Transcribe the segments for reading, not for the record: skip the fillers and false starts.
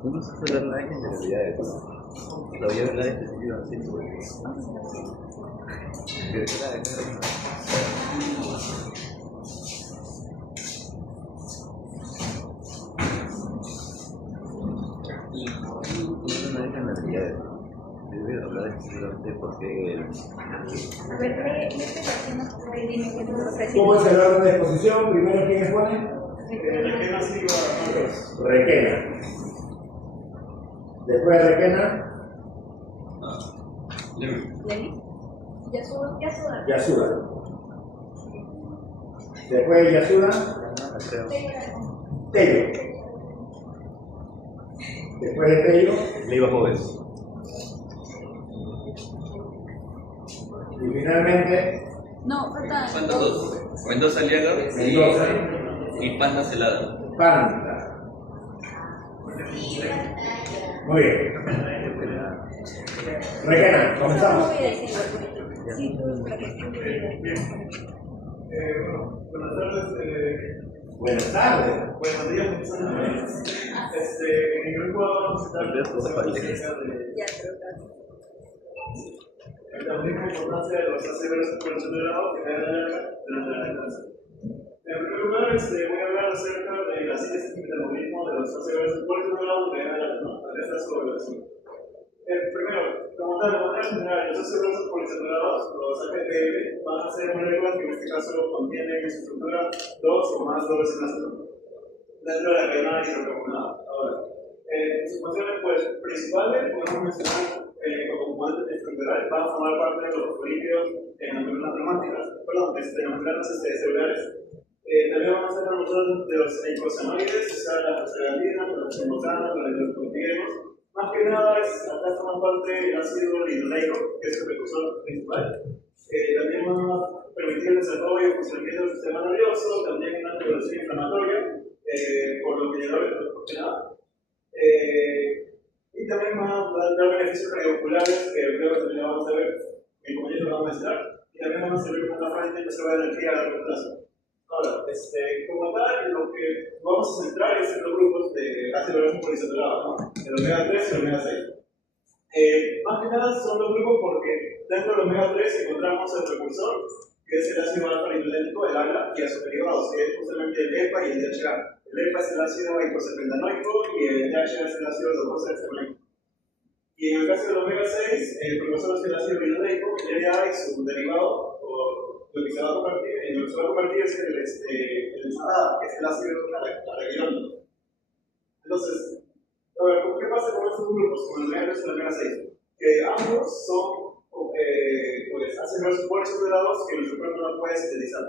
Uno se hace la generalidades. La voy a ver la definitiva, sí, no hay generalidades. Debe hablar exclusivamente porque... A ver, ¿Cómo es el orden de exposición? Primero, ¿quién expone? Requena Silva. Requena. Después de Requena, Levi. Yasuda. Yasuda. Después de Yasuda, Tello. Después de Tello, Leiva Jóvenes. y finalmente No, falta. Faltan dos. Mendoza Aliaga Mendoza y Panda Celada. Panta. Muy bien. Requena, comenzamos. Sí, Buenas tardes. Buenas tardes. Buenos días, en el grupo vamos a estar la única importancia de los ACVs considerados que hay durante la clase. En primer lugar, voy a hablar acerca de la síntesis y metabolismo de los ACVs considerados que hay de esta sobreversión. Primero, como tal, de manera general, los ACVs polisaturados, los APTL, van a ser moléculas que en este caso contienen en su estructura dos o más dobles enlaces dentro de la cadena hidrocarbonatada. Ahora, sus funciones principales podemos mencionar como componentes estructurales, van a formar parte de los fosfolípidos en membranas plasmáticas, membranas celulares. También van a ser nosotros de los eicosanoides, o sea, las prostaglandinas, los hemogramas, los electrocontigenos. Más que nada, acá forma parte del ácido linoleico, que es el precursor principal. También van a permitir el desarrollo y funcionamiento del sistema nervioso, también una regulación inflamatoria, por los mediadores de la y también van a dar beneficios cardiovasculares que luego también vamos a ver, mi compañero lo va a mencionar, y también van a servir como una fuente de reserva de energía a largo plazo. Ahora, como tal, lo que vamos a centrar es en los grupos de ácido graso poliinsaturado, ¿no? El omega 3 y el omega 6. Más que nada son los grupos porque dentro del omega 3 encontramos el precursor, que es el ácido alfa-linolénico, el ALA, y a sus derivados, que es justamente el EPA y el DHA. El EPA es el ácido eicosapentanoico y el DHA es el ácido docosahexanoico. Y en el caso del omega 6, el precursor es el ácido linoleico, el EDA y su derivado, o lo que se va a compartir, lo que se va a compartir es el ADA, que es el ácido araquiónico. Entonces, a ver, ¿qué pasa con estos grupos, con el omega 3 y el omega 6? Que ambos son ácidos poliinsaturados que nuestro cuerpo no puede sintetizar.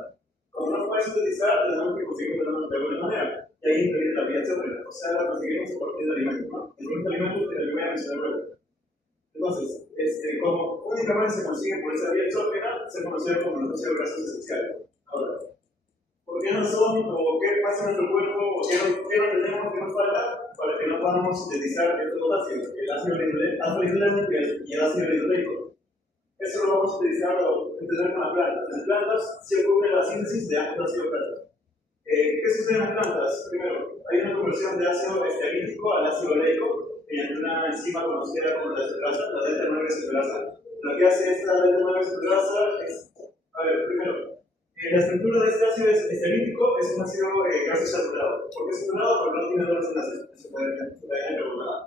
Como no puede sintetizar, tenemos que conseguirlo de alguna manera. Y ahí interviene la vía celular, o sea, la conseguimos a partir de alimentos, ¿no? El primer alimento que le voy a mencionar luego. Entonces, como únicamente se consigue por esa vía exógena, se conocen como los ácidos grasos esenciales. Ahora, ¿por qué no son, o qué pasa en nuestro cuerpo, o qué no tenemos, qué nos falta para que no podamos sintetizar estos dos ácidos, el ácido alfa-linolénico y el ácido linoleico? Eso lo vamos a utilizar o entender con las plantas. En las plantas se ocurre la síntesis de ambos ácidos grasos. ¿Qué sucede en las plantas? Primero, hay una conversión de ácido estearítico al ácido oleico mediante una enzima conocida como la celulosa, la delta-9 celulosa. Lo que hace esta delta-9 celulosa es, primero, la estructura de este ácido estearítico es un ácido graso saturado. ¿Por qué saturado? Porque no tiene dobles enlaces en su cadena carbonada.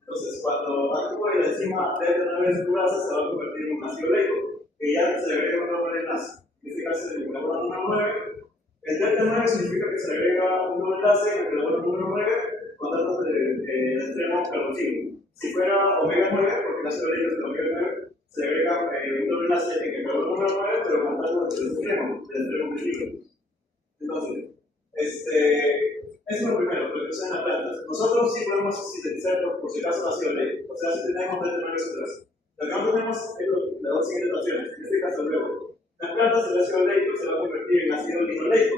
Entonces, cuando actúa la enzima delta-9 celulosa, se va a convertir en un ácido oleico, que ya se le agrega un doble enlace. En este caso, es el carbono número 9. El delta-9 significa que se agrega un doble enlace en el carbono número 9 con datos del extremo carboxilo. Si fuera omega 9, porque el ácido oleico es el omega 9, se agrega un doble enlace en el carbono número 9, pero con datos del extremo carboxilo. Entonces, eso es lo primero, lo que sucede en las plantas. Nosotros sí podemos sintetizarlo, por si acaso, ácido oleico. O sea, si tenemos delta-9 celulosa. Lo que no tenemos es las dos siguientes opciones. En este caso, luego. En las plantas el ácido oleico se va a convertir en ácido linoleico.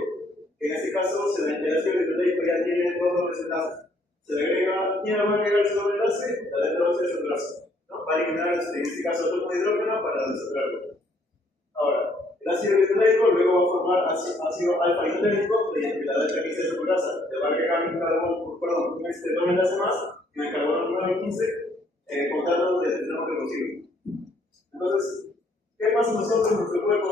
En este caso, el ácido linoleico ya tiene dos dobles enlaces. Se le agrega, ¿quién le va a agregar ese doble enlace? La delta-12 celulosa, ¿no? Va a eliminar, en este caso, átomo de hidrógeno para desaturarlo. Ahora, el ácido linoleico luego va a formar ácido alfa-linolénico mediante la delta-15 celulosa. Le va a agregar un doble enlace más en el al 15, contando desde el extremo que posible. Entonces, ¿qué pasa nosotros en nuestro cuerpo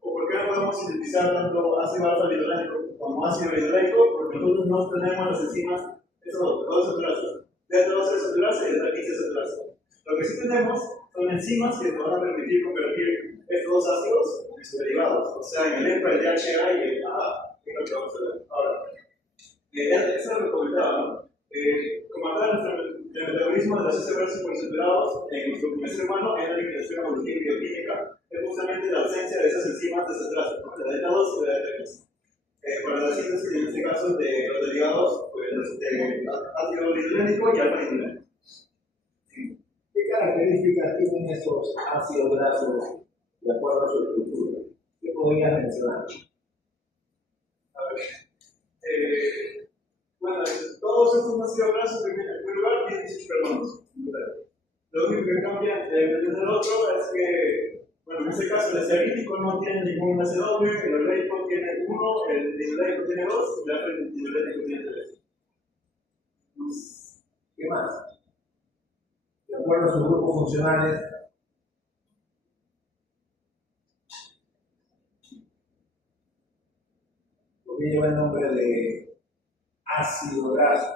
o por qué no podemos sintetizar tanto ácido alfa-lidoleico como ácido lidoleico? Porque nosotros no tenemos las enzimas, esos dos aceturazos, D2 aceturasa y D15 aceturasa. Lo que sí tenemos son enzimas que nos van a permitir convertir estos dos ácidos en sus derivados, o sea, en el EPA, el DHA y el AA, que es lo que vamos a ver ahora. Eso es lo que comentaba, ¿no? Como acá el metabolismo de los ácidos poliinsaturados en nuestro ser humano es la liquidación evolutiva y bioquímica, es justamente la ausencia de esas enzimas desatrasadas, de la D2 y de la D3. Para la síntesis, en este caso, de los derivados pues, de ácido lidolénico y alfa-lidolénico. ¿Qué características tienen esos ácidos grasos de acuerdo a su estructura? ¿Qué podrías mencionar? A ver. Bueno, todos estos ácidos grasos, en primer lugar, tienen 18 carbonos. Lo único que cambia del otro es que, bueno, en este caso, el estearítico no tiene ningún SW, el oleico tiene 1, el lidoleico tiene 2 y el lidolénico tiene 3. ¿Qué más? De acuerdo a sus grupos funcionales, ¿por qué lleva el nombre de ácido graso?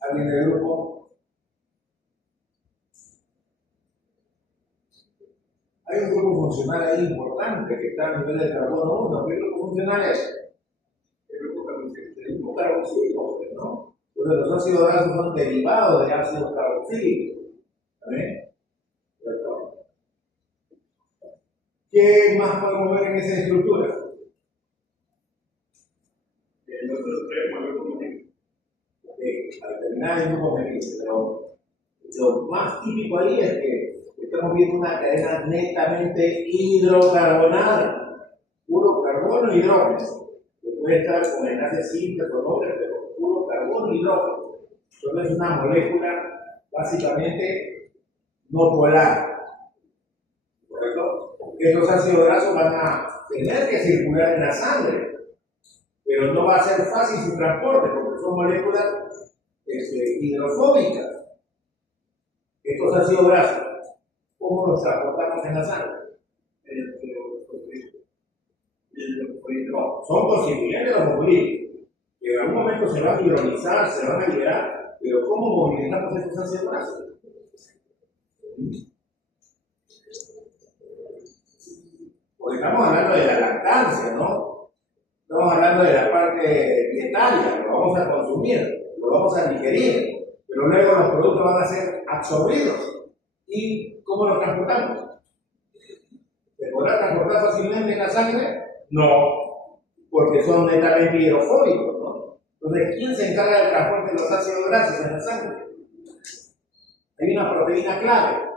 ¿Alguien del grupo? Hay un grupo funcional ahí importante que está a nivel del carbono 1. ¿Qué grupo funcional es? El grupo carboxílico, ¿no? Entonces los ácidos grasos son derivados de ácidos carboxílicos. ¿Vale? ¿Qué más podemos ver en esa estructura? El otro extremo, el grupo molecular. Al terminar el grupo molecular, pero lo más típico ahí es que estamos viendo una cadena netamente hidrocarbonada, puro carbono y hidrógeno. Puede estar con enlace simple o doble, pero puro carbono y hidrógeno. Entonces es una molécula básicamente no polar. ¿Correcto? Esos ácidos grasos van a tener que circular en la sangre, pero no va a ser fácil su transporte porque son moléculas hidrofóbicas. Estos ácidos grasos, ¿cómo los transportamos en la sangre? No, son constituyentes los moléculas que en algún momento se van a hidrolizar, se van a liberar, pero ¿cómo movilizamos estos ácidos grasos? Porque estamos hablando de la lactancia, ¿no? Estamos hablando de la parte dietaria, lo vamos a consumir, lo vamos a digerir, pero luego los productos van a ser absorbidos. ¿Y cómo los transportamos? ¿Se podrá transportar fácilmente en la sangre? No, porque son netamente hidrofóbicos, ¿no? Entonces, ¿quién se encarga del transporte de los ácidos grasos en la sangre? Hay una proteína clave,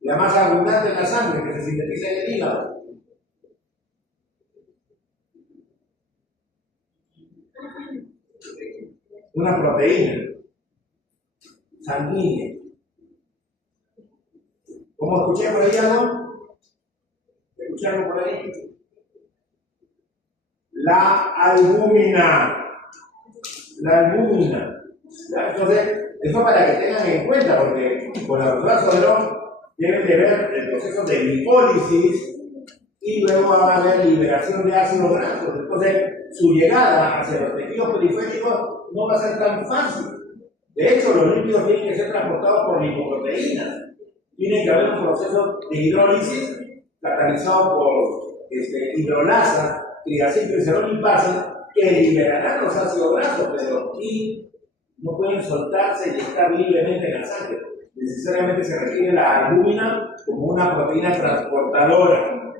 la más abundante en la sangre, que se sintetiza en el hígado. Una proteína sanguínea. ¿Cómo escuché por ahí algo? ¿Escucharon por ahí? La albúmina. La albúmina. ¿Ya? Entonces, eso para que tengan en cuenta, porque con la glutazol deben de ver el proceso de lipólisis y luego va a haber liberación de ácidos grasos. Entonces, su llegada hacia los tejidos periféricos no va a ser tan fácil. De hecho, los lípidos tienen que ser transportados por lipoproteínas. Tiene que haber un proceso de hidrólisis catalizado por hidrolasa, triacilglicerol lipasa, que liberarán los ácidos grasos, pero aquí no pueden soltarse y estar libremente en la sangre. Necesariamente se requiere la albúmina como una proteína transportadora.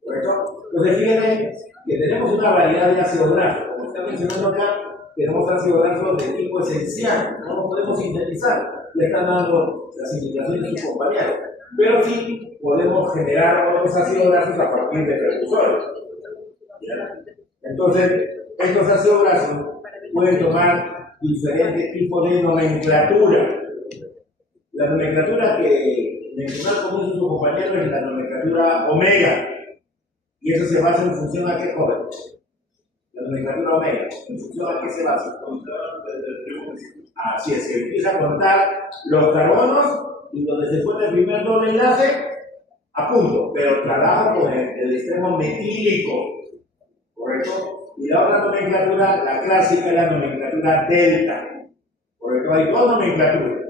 ¿Correcto? Entonces, fíjense que tenemos una variedad de ácidos grasos. Como está mencionando acá, tenemos ácidos grasos de tipo esencial, no los podemos sintetizar, ya están dando las indicaciones de sus compañeros, pero sí podemos generar otros ácidos grasos a partir de precursores. ¿Ya? Entonces, estos ácidos grasos pueden tomar diferentes tipos de nomenclatura. La nomenclatura que mencionó al comienzo su compañero es la nomenclatura omega. Y eso se basa en función a qué, joven. La nomenclatura omega. ¿En función a qué se basa? Así es, que empieza a contar los carbonos y donde se pone el primer doble enlace, a punto. Pero trabajo con el extremo metílico. ¿Correcto? Y la otra nomenclatura, la clásica, es la nomenclatura delta. Correcto, hay dos nomenclaturas.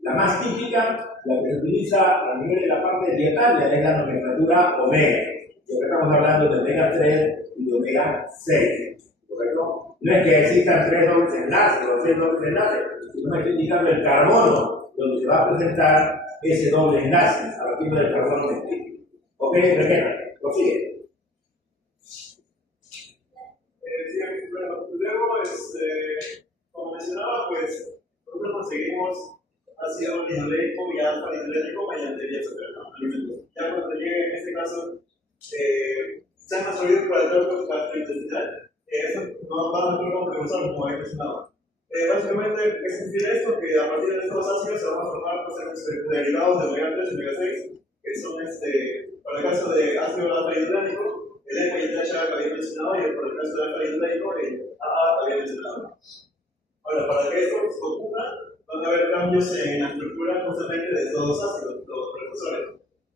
La más típica, la que se utiliza a nivel de la parte dietaria, es la nomenclatura omega. Y acá estamos hablando de omega 3 y de omega 6. ¿Correcto? No es que existan 3 dobles enlaces o 6 dobles enlaces, sino que estoy indicando el carbono donde se va a presentar ese doble enlace a partir del carbono metílico. ¿Ok? Requena, prosigue. Luego, como mencionaba, pues nosotros conseguimos ácido linoleico y alfa linoleico mediante dieta alimentos. Ya cuando llegue, en este caso, se han absorbido por el tracto gastrointestinal. Eso no va a mejorar como precursor, como había mencionado. Básicamente, ¿qué significa esto? Que a partir de estos ácidos se van a formar pues, derivados de omega 3 y omega 6, que son, para el caso de ácido alfa hidrolánico, el EPA y el THA que había mencionado, y por el caso del alfa hidrolánico, el AA que había mencionado. Ahora, para que esto ocurra, van a haber cambios en la estructura justamente de estos dos ácidos, los precursores.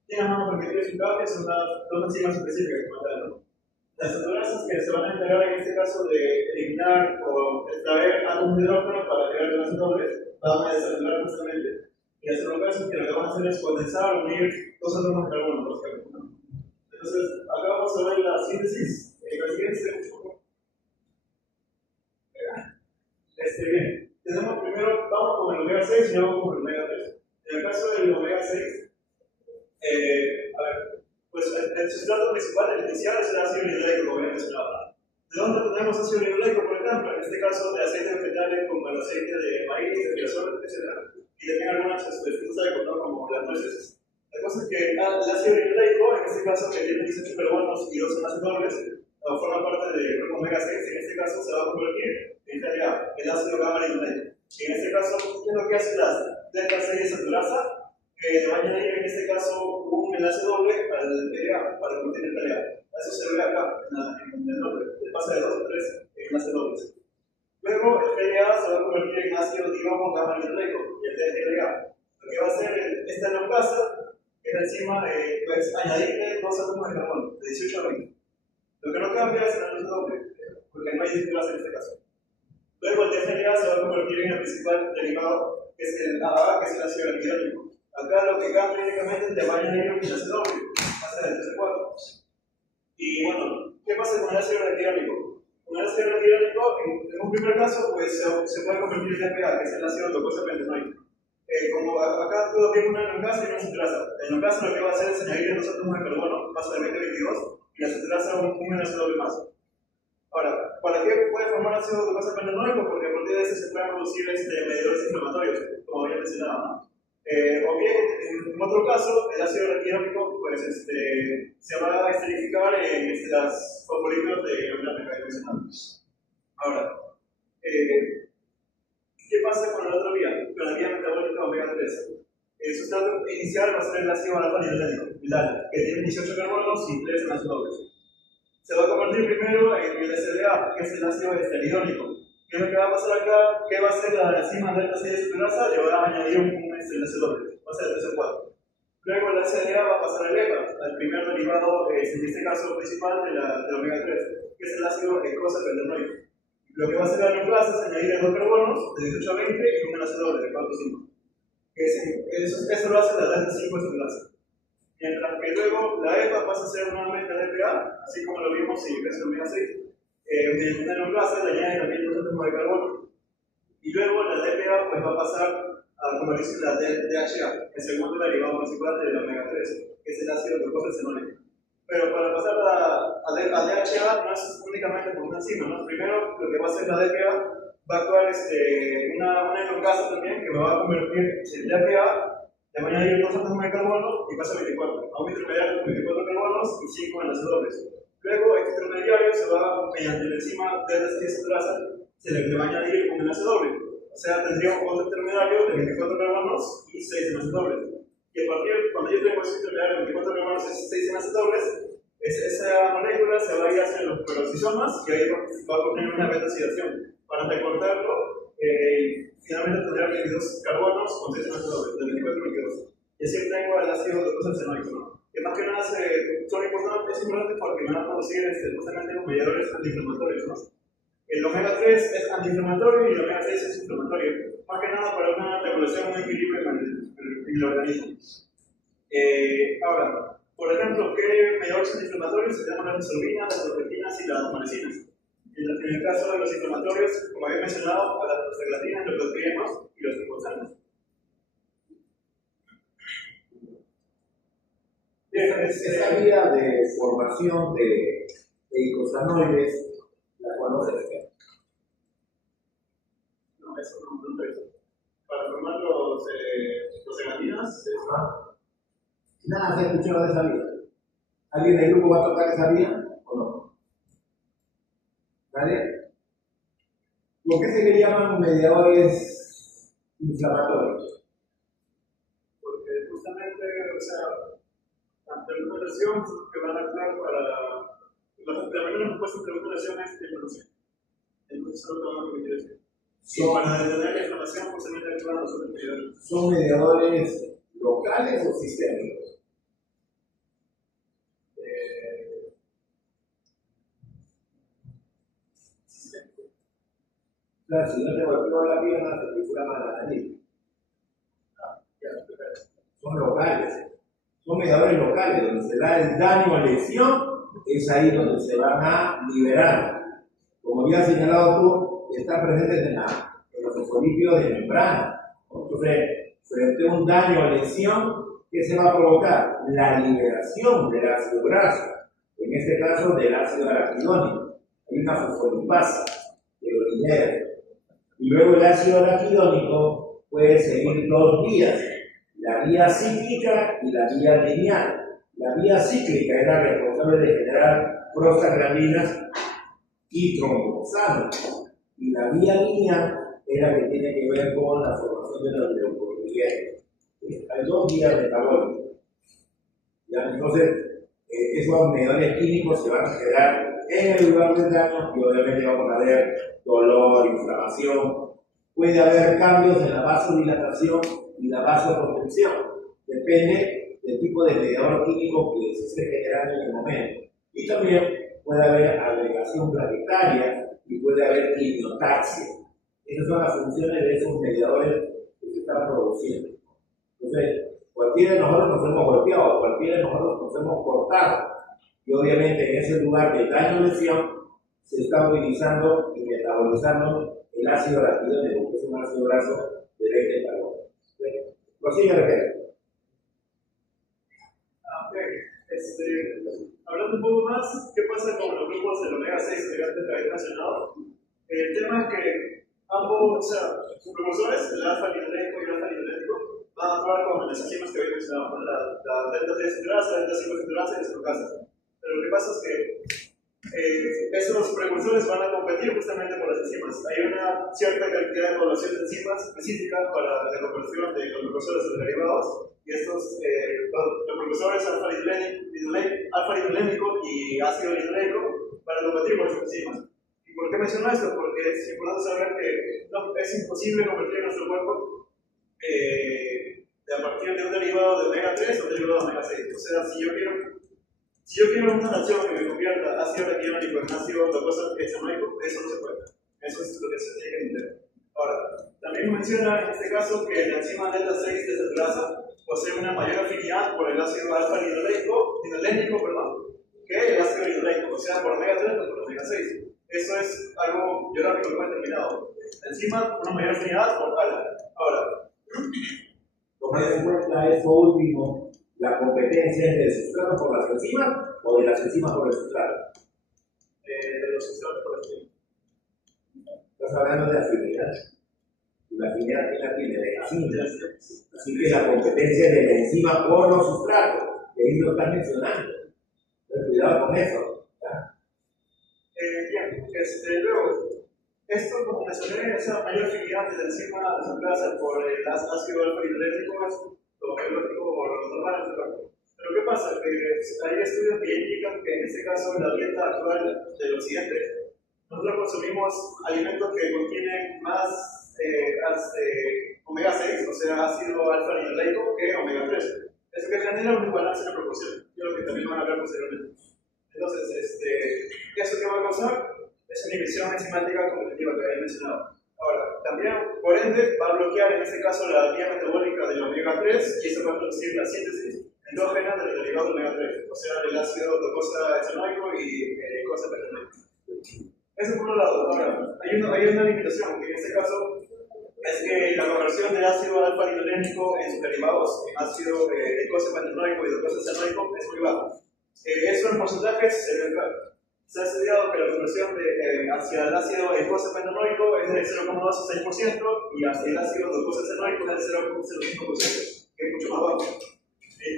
Y nos van a permitir su cambio son dos enzimas específicas, como tal. Las cetonas que se van a encargar en este caso de eliminar o extraer átomos de hidrógeno para llegar a los dobles, van a desactivar justamente. Y las cetonas que lo que van a hacer es condensar o unir dos átomos de carbono, por ejemplo. Entonces, acá vamos a ver la síntesis. La siguiente. Bien. Tenemos primero, vamos con el omega 6 y luego con el omega 3. En el caso del omega 6, a ver, pues el sustrato principal, el inicial, es el ácido linoleico, como había mencionado. ¿De dónde tenemos ácido linoleico, por ejemplo? En este caso, de aceites vegetales como el aceite de maíz, de girasol, etc. Y también algunas frutas de cotón como las nueces. La cosa es que el ácido linoleico, en este caso, que tiene 18 carbonos y 2 enlaces dobles, forma parte del grupo omega 6, en este caso se va a convertir en GA, el ácido gamma linoleico. Y en este caso, ¿qué es lo que hace el ácido? Delta 6 desaturasa, que va a añadir en este caso un enlace doble al GA para convertir el GA. Eso se ve acá en el nombre, pasa de 2 a 3 enlaces dobles. Luego, el GA se va a convertir en ácido digomo gamma linoleico, y el DGA. Lo que va a hacer esta enlace es la enzima pues, añadirle 2 átomos de carbono, de 18 a 20. Lo que no cambia es el enlace doble, porque no hay disculpas en este caso. Luego el DGA se va a convertir en el principal derivado, que es el AA, que es el ácido granulánico. Acá lo que cambia únicamente es el tamaño de un enlace doble, pasa de 3 a 4. Y bueno, ¿qué pasa con el ácido granulánico? Con el ácido granulánico, en un primer caso, pues se puede convertir en DPA, que es el ácido glucosa pentanoico. Como acá todo tiene una enlace y una citrasa. El enlace lo que va a hacer es añadir 2 átomos de carbono, pasa de 20 a 22, y la citrasa un enlace doble más. Ahora, ¿para qué puede formar ácido glucosa pentanoico? Porque a partir de este se pueden producir mediadores inflamatorios, como había mencionado, ¿no? O bien, en otro caso, el ácido granulánico pues, se va a esterificar en las fosforitos de la que había mencionado. Ahora, ¿qué pasa con la otra vía? Con la vía metabólica omega 3. El sustrato inicial va a ser el ácido alfa linoleico, que tiene 18 carbonos y 3 enlaces dobles. Se va a convertir primero en el SDA, que es el ácido esteridónico. ¿Qué es lo que va a pasar acá? ¿Qué va a hacer la enzima delta 6 desaturasa? Le va a añadir un enlace doble, va a ser 3 o 4. Luego el SDA va a pasar al EPA, al primer derivado, en este caso principal, de la omega 3, que es el ácido glucosa pentanoico. Lo que va a hacer la neoplasa es añadir 2 carbonos, de 18 a 20, y un enlace doble, de 4 a 5. Eso lo hace la delta 5 desaturasa. Mientras que luego la EPA pasa a ser nuevamente la DPA, así como lo vimos en el caso de omega 6. En una neoplasa le añaden también 2 átomos de carbono. Y luego la DPA pues, va a pasar a convertirse en la DHA, el segundo derivado principal de la omega 3, que es el ácido glucosa fenólico. Pero para pasar a DHA no es únicamente por una enzima, ¿no? Primero lo que va a hacer la DPA va a actuar una enrocasa también que me va a convertir en DPA. Le voy a añadir 2 átomos de carbono y pasa a 24. A un intermediario con 24 carbonos y 5 enlaces dobles. Luego, este intermediario se va, mediante la enzima delta 6 desaturasa, se le va a añadir un enlace doble. O sea, tendría otro intermediario de 24 carbonos y 6 enlaces dobles. Y a partir, cuando yo tengo ese intermediario de 24 carbonos y 6 enlaces dobles, ese se va a ir hacia los peroxisomas y ahí va a obtener una beta-oxidación. Para recortarlo, finalmente tendrá 22 carbonos con 6 átomos de 24 y 22. Y así tengo el ácido docosahexaenoico, ¿no? Que más que nada son importantes porque van a producir justamente los mediadores antiinflamatorios, ¿no? El omega 3 es antiinflamatorio y el omega 6 es inflamatorio, más que nada para una regulación, un equilibrio en el organismo. Ahora, por ejemplo, ¿qué mediadores antiinflamatorios? Tenemos las insulinas, las proteinas y las malecinas. En el caso de los inflamatorios, como había mencionado, a las prostaglandinas, los leucotrienos y los triptofano. Esa vía de formación de eicosanoides, la conoces. No, eso no es. Para formar los prostaglandinas, Nada, ¿se ha escuchado de esa vía? ¿Alguien del grupo va a tocar esa vía o no? ¿Vale? ¿Por qué se le llaman mediadores inflamatorios? Porque justamente, o sea, ante una alteración que van a actuar para la mayor respuesta ante una alteración es la inflamación. Entonces, eso es lo que vamos a permitir decir. Y para detener la inflamación, justamente actúan los otros mediadores. ¿Son mediadores locales o sistémicos? Claro, si no te golpeó la pierna, te inflama la nariz. Son locales. Son mediadores locales, donde se da el daño o lesión, es ahí donde se van a liberar. Como ya has señalado tú, están presentes en los fosfolípidos de membrana. Entonces, frente a un daño o lesión, ¿qué se va a provocar? La liberación del ácido graso, en este caso del ácido araquidónico. Hay una fosfolipasa que lo libera. Y luego el ácido araquidónico puede seguir dos vías, la vía cíclica y la vía lineal. La vía cíclica es la responsable de generar prostaglandinas y tromboxano. Y la vía lineal es la que tiene que ver con la formación de los leucotrienos. Hay dos vías metabólicas. ¿Ya? Entonces, esos mediadores químicos se van a generar en el lugar del daño y obviamente vamos a ver dolor, inflamación. Puede haber cambios en la vasodilatación y la vasoconstricción. Depende del tipo de mediador químico que se esté generando en el momento. Y también puede haber agregación plaquetaria y puede haber quimiotaxia. Esas son las funciones de esos mediadores que se están produciendo. Entonces, cualquiera de nosotros nos hemos golpeado, cualquiera de nosotros nos hemos cortado. Y obviamente en ese lugar de daño o lesión se está utilizando y metabolizando el ácido araquidónico, que es un ácido graso de 20 carbono. Prosigue, Raquel. Hablando un poco más, ¿qué pasa con los grupos del omega 6 que antes te había mencionado? El tema es que ambos, o sea, sus precursores, el alfa-linoleico y el alfa-linoleico, van a actuar con las enzimas que había mencionado, ¿no? La delta 3 citrasa, la delta 5 citrasa y la escrocasa. Pero lo que pasa es que esos precursores van a competir justamente por las enzimas. Hay una cierta cantidad de población de enzimas específica para la conversión de los precursores a derivados, y estos, los precursores alfa-linolénico y ácido linoleico van a competir por esas enzimas. ¿Y por qué menciono esto? Porque es importante saber que no, es imposible convertir nuestro cuerpo a partir de un derivado de omega 3 o un derivado de omega 6. O sea, si yo quiero una reacción que me convierta ácido araquidónico en ácido docosahexaenoico, eso no se puede. Eso es lo que se tiene que entender. Ahora, también menciona en este caso que la enzima delta 6 de celulosa posee una mayor afinidad por el ácido alfa-linolénico, que el ácido linoleico, o sea, por omega 3 o por omega 6. Eso es algo biológico muy determinado. La enzima, una mayor afinidad por ALA. Ahora, tomar en cuenta eso último. ¿La competencia es del sustrato por las enzimas o de las enzimas por el sustrato? De los sustratos por el sustrato. Estás hablando de afinidad. Y la afinidad tiene de enzimas. Así que la competencia es de la enzima por los sustratos. Y ahí lo estás mencionando. Entonces, cuidado con eso. Bien, luego, esto, como mencioné, esa mayor afinidad de la enzima de por el ácido alfa-linolénico es lo biológico o lo normal en el cuerpo. Pero Lo que pasa es que hay estudios que indican que en este caso la dieta actual de lo siguiente, nosotros consumimos alimentos que contienen más omega 6, o sea, ácido alfa-linoleico, que omega 3. Eso que genera un desbalance de proporción, que es lo que también van a hablar posteriormente. Entonces, ¿eso qué va a causar? Es una inhibición enzimática competitiva que había mencionado. Ahora, también, por ende, va a bloquear en este caso la vía metabólica del omega 3 y eso va a producir la síntesis endógena del derivado del omega 3, o sea, el ácido docosahexaenoico y icosapentaenoico. Eso por un lado. Ahora, hay una limitación, que en este caso es que la conversión del ácido alfa-linolénico en sus derivados, en ácido icosapentaenoico y docosahexaenoico, es muy bajo. Eso en porcentajes se ve claro. Se ha estudiado que la conversión hacia el ácido icosapentaenoico es de 0,2 a 6% y hacia el ácido docosahexaenoico es de 0,05%, que es mucho más bajo.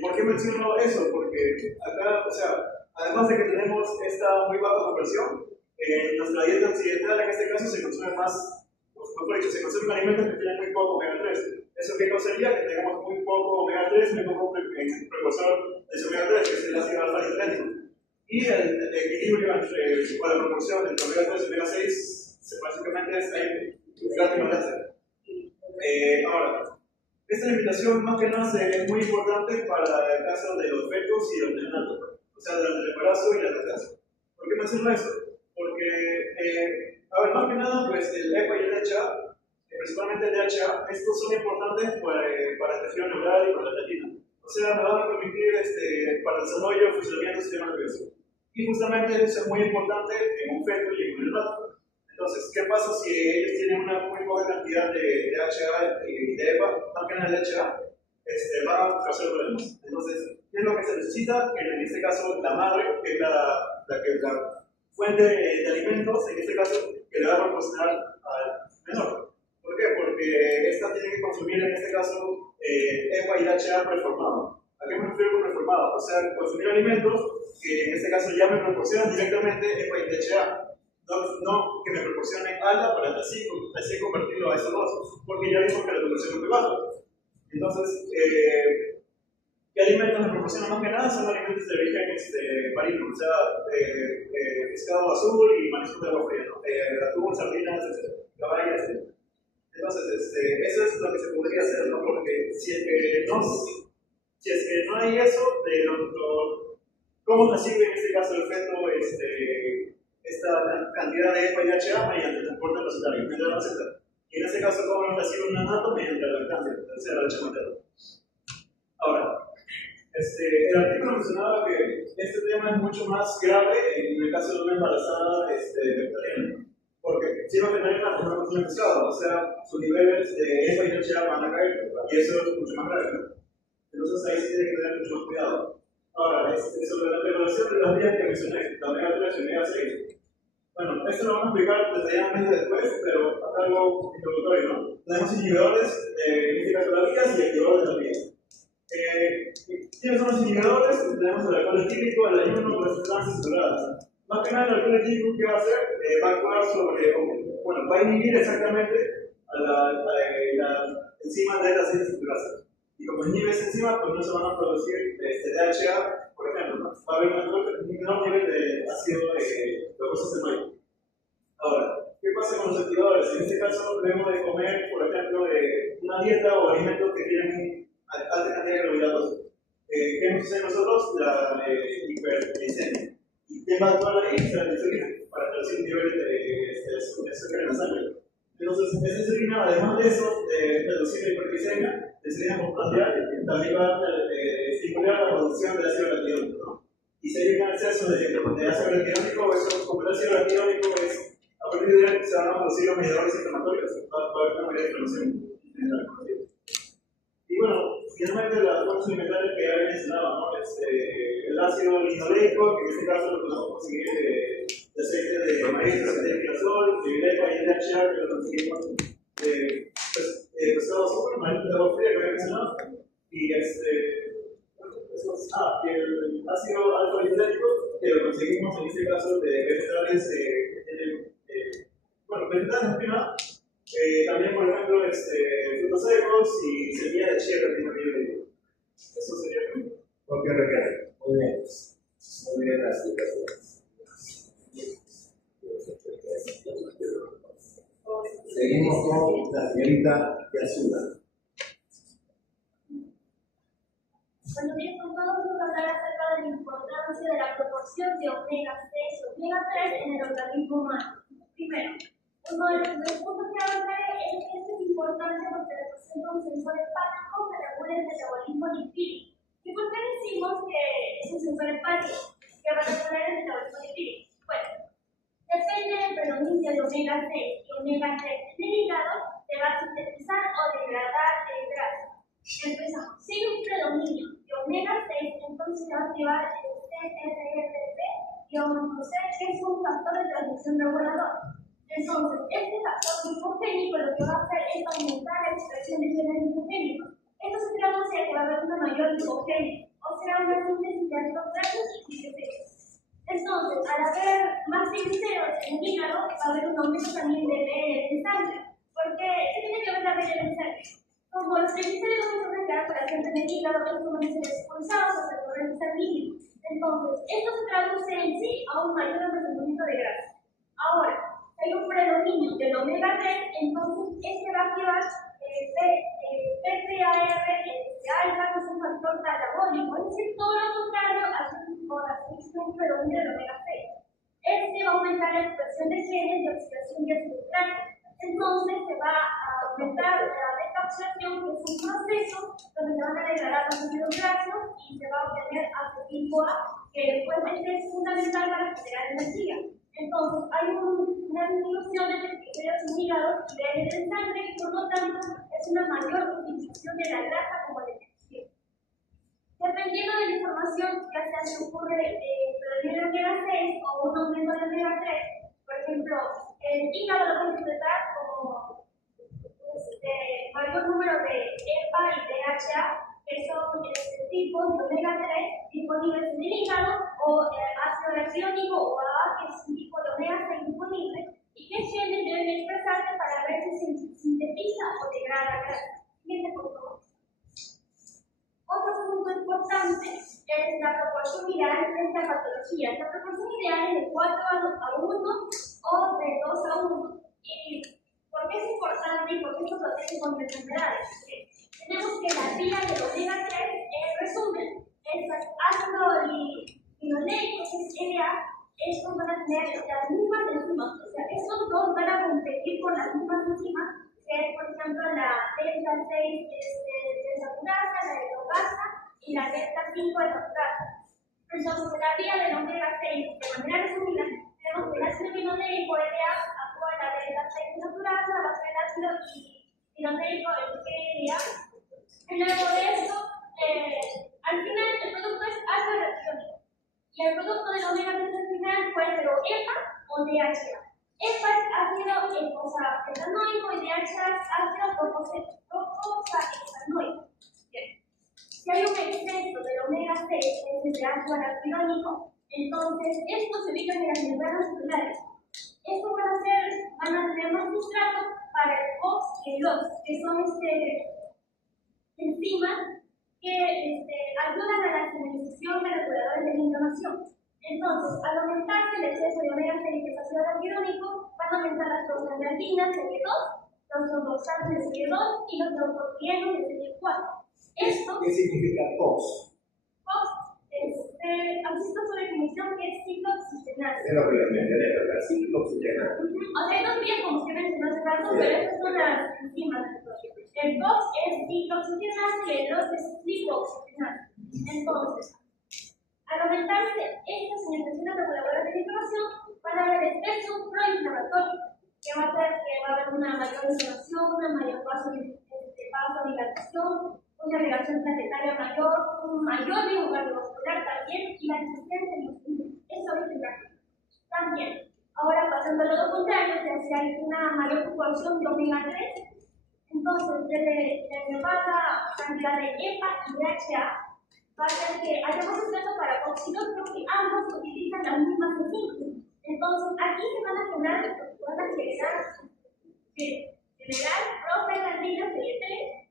¿Por qué menciono eso? Porque acá, o sea, además de que tenemos esta muy baja conversión, en nuestra dieta occidental en este caso se consume más, mejor dicho, se consumen alimentos que tienen muy poco omega 3. ¿Eso qué causaría? Que tengamos muy poco omega 3, muy poco precursor de ese omega 3, que es el ácido alfa-linolénico. Y el equilibrio o la proporción entre omega 3 y omega 6 básicamente es ahí, gran imbalance. Ahora, esta limitación más que nada es muy importante para el caso de los fetos y los neonatos, o sea, durante el embarazo y la lactancia. ¿Por qué menciono esto? Porque, a ver, más que nada, pues el EPA y el DHA, principalmente el DHA, estos son importantes para el tejido neural y para la retina. O sea, me van a permitir para el desarrollo y funcionamiento del sistema nervioso. Y justamente eso es muy importante en un feto y en un neonato. Entonces, ¿qué pasa si ellos tienen una muy poca cantidad de DHA y de EPA, más que nada de DHA? Va a causar problemas. Entonces, ¿qué es lo que se necesita? En este caso, la madre, que es la fuente de alimentos, en este caso, que le va a proporcionar al menor. ¿Por qué? Porque esta tiene que consumir, en este caso, EPA y DHA preformado. ¿A qué me refiero con preformado? O sea, consumir alimentos que en este caso ya me proporcionan directamente EPA y DHA. No que me proporcionen ALA para así convertirlo a esos dos, porque ya vimos que la proporción es muy baja. Entonces, ¿qué alimentos me proporcionan más que nada? Son alimentos de origen marino, o sea, pescado azul y mariscos de agua fría, ¿no? Atún, sardinas, caballas, etc. Entonces, eso es lo que se podría hacer, ¿no? Porque si es que no hay eso, ¿cómo recibe en este caso el feto esta cantidad de EPA y DHA mediante el transporte placentario, mediante la placenta? Y en este caso, ¿cómo lo recibe un neonato? Mediante la lactancia, o sea, la leche materna. Ahora, el artículo mencionaba que este tema es mucho más grave en el caso de una embarazada vegetariana. Porque si una vegetariana no consume pescado, o sea, sus niveles de EPA y DHA van a caer, y eso es mucho más grave, ¿no? Entonces ahí sí tiene que tener mucho más cuidado. Ahora, sobre la regulación de las vías que mencioné, la omega 3 y omega 6. Bueno, esto lo vamos a explicar detalladamente después, pero acá algo introductorio, ¿no? Tenemos inhibidores, en este caso las vías y activadores de las vías. ¿Quiénes son los inhibidores? Tenemos el alcohol etílico, el ayuno, las sustancias saturadas. Más que nada, el alcohol etílico, ¿qué va a hacer? Va a actuar va a inhibir exactamente a la enzima de la síntesis saturada. Y como inhibe esa enzima, pues no se van a producir DHA, por ejemplo, ¿no? Va a haber un menor nivel de ácido docosahexaenoico. Ahora, ¿qué pasa con los activadores? En este caso, debemos de comer, por ejemplo, una dieta o alimentos que tienen alta cantidad de carbohidratos. ¿Qué nos sucede a nosotros? La hiperglicemia. ¿Y qué va a actuar ahí? La insulina, para reducir niveles de azúcar en la sangre. Entonces, esa insulina, además de eso, de reducir la hiperglicemia, la insulina postprandial, también va a estimular la producción de ácido gratídico, ¿no? Y si hay un exceso de ácido gratídico, eso, como el ácido gratídico es, a partir de ahí se van a producir los mediadores inflamatorios, va a haber una mayor inflamación general. Y bueno, finalmente las fuentes alimentarias que ya había mencionado, ¿no? El ácido linoleico, que en este caso lo podemos conseguir de aceite de maíz, aceite de girasol, de EPA y DHA, que lo conseguimos de pescado azul, maíz de agua fría, que había mencionado. Y el ácido alfa-linético, que lo conseguimos en este caso de vegetales que tienen, vegetales primero. También, por ejemplo, frutos secos y semilla de chía que tiene. Eso sería. Porque requiere Seguimos con la señorita Yasuda. Bueno, bien, pues vamos a hablar acerca de la importancia de la proporción de omega 6 y omega 3 en el organismo humano. Primero, uno de los puntos que hablaré es que esto es importante porque representa un sensor hepático que regula el metabolismo lipídico. ¿Y por qué decimos que es un sensor hepático que va a regular el metabolismo lipídico? Bueno, depende del predominio de omega 6 y omega 3 en el hígado, se va a sintetizar o degradar el grasa. Empezamos. Si hay un predominio de omega 6, entonces se va a activar el CRLP-C, que es un factor de transmisión regulador. Entonces, este factor lipogénico lo que va a hacer es aumentar la expresión de genes lipogénicos. Esto se traduce a que va a haber una mayor lipogénia, o sea, una síntesis de antióxidantes y triglicéridos. Entonces, al haber más triglicéridos en el hígado, va a haber un aumento también de BL en sangre. Porque, ¿qué tiene que ver la BL en sangre? Como los triglicéridos no se quedan para siempre en el hígado, estos van a ser expulsados hacia el torrente sanguíneo. Entonces, esto se traduce en sí a un mayor almacenamiento de grasa. Ahora, si hay un predominio del omega 3, entonces este va a activar PPAR, alfa, que es un factor catabólico, es decir, todo lo contrario a un predominio del omega 6. Este va a aumentar la expresión de genes de oxidación y azulfrato. Entonces se va a aumentar la desoxidación, que es un proceso donde se van a degradar los ácidos grasos y se va a obtener acetil-CoA, que después es fundamental para generar energía. Entonces hay una disminución de triglicéridos en hígado y de en sangre y por lo tanto es una mayor utilización de la grasa como energía. Dependiendo de la información, ya sea si ocurre predominio de omega 6 o un aumento de omega 3, por ejemplo, el hígado lo puede interpretar como mayor número de EPA y DHA, que son tipos de omega 3 disponibles en el hígado, o ácido araquidónico o AA, que es un tipo de omega 6 disponible, y qué genes deben expresarse para ver si se sintetiza o degrada grasa. Siguiente, por favor. Otro punto importante es la proporción ideal frente a patologías. La proporción ideal es de 4 a 1 o de 2 a 1. ¿Y por qué es importante y por qué esto protege contra enfermedades? Tenemos que la vía de omega 3, resumen, es ácido linoleico, que es LA, estos van a tener las mismas enzimas. O sea, estos dos van a competir con las mismas enzimas, que es, por ejemplo, la delta 6 desaturasa, la hidrogasa y la delta 5 desaturasa. Entonces, la vía del omega 6, de manera resumida, tenemos que el ácido linoleico LA actúa en la delta 6 desaturasa, va a ser el ácido linoleico LA. Y luego de esto, al final el producto es ácido araquidónico. Y el producto del omega 3 al final puede ser o EPA o DHA. EPA es ácido etanoico y DHA es ácido docosahexanoico. Si hay un exceso del omega 6, que es el ácido araquidónico, entonces estos se ubican en las membranas celulares. Estos van a tener más sustrato para el COX y el LOX, que son enzimas que ayudan a la señalización de reguladores de la inflamación. Entonces, al aumentarse el exceso de omega 6 que es ácido araquidónico, van a aumentar las prostaglandinas CD2, los tromboxanos de CD2 y los trombotrienos de CD4. Esto, ¿Qué significa COX? COX, así está su definición, que es ciclo oxigenase. Es lo que les mencioné, ¿verdad? Ciclo oxigenase. O sea, hay dos vías como se mencionó hace rato, pero estas son las enzimas. El COX es ciclooxigenasa y el LOX es triclooxigenasa. Entonces, al aumentarse esta señalización reguladora de la inflamación, van a haber efectos proinflamatorios, que va a hacer que va a haber una mayor inflamación, una mayor vasodilatación, una irrigación planetaria mayor, un mayor riesgo cardiovascular también y la resistencia de los niños. Eso es el gráfico. También, ahora pasando a lo contrario, que si hay una mayor proporción de omega 3, entonces desde la elevada cantidad de EPA y DHA va a hacer que haya más sustrato para óxidos, porque ambos utilizan las mismas enzimas. Entonces aquí se van a generar prostaglandinas CD3,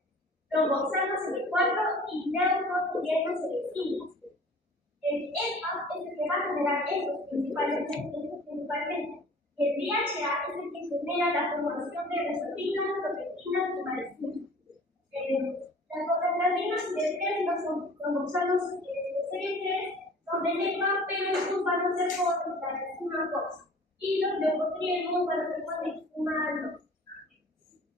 tromboxanos CD4 y neurotrienos CD5. El EPA es el que va a generar estos principalmente. Y el DHA es el que genera la formulación de resorbinas, proteinas y malecinas. Las prostaglandinas y el son cromosomas de serie 3, son del EPA, pero estos van a ser por la enzima COX. Y los leucotrienos van a ser por la enzima LOX.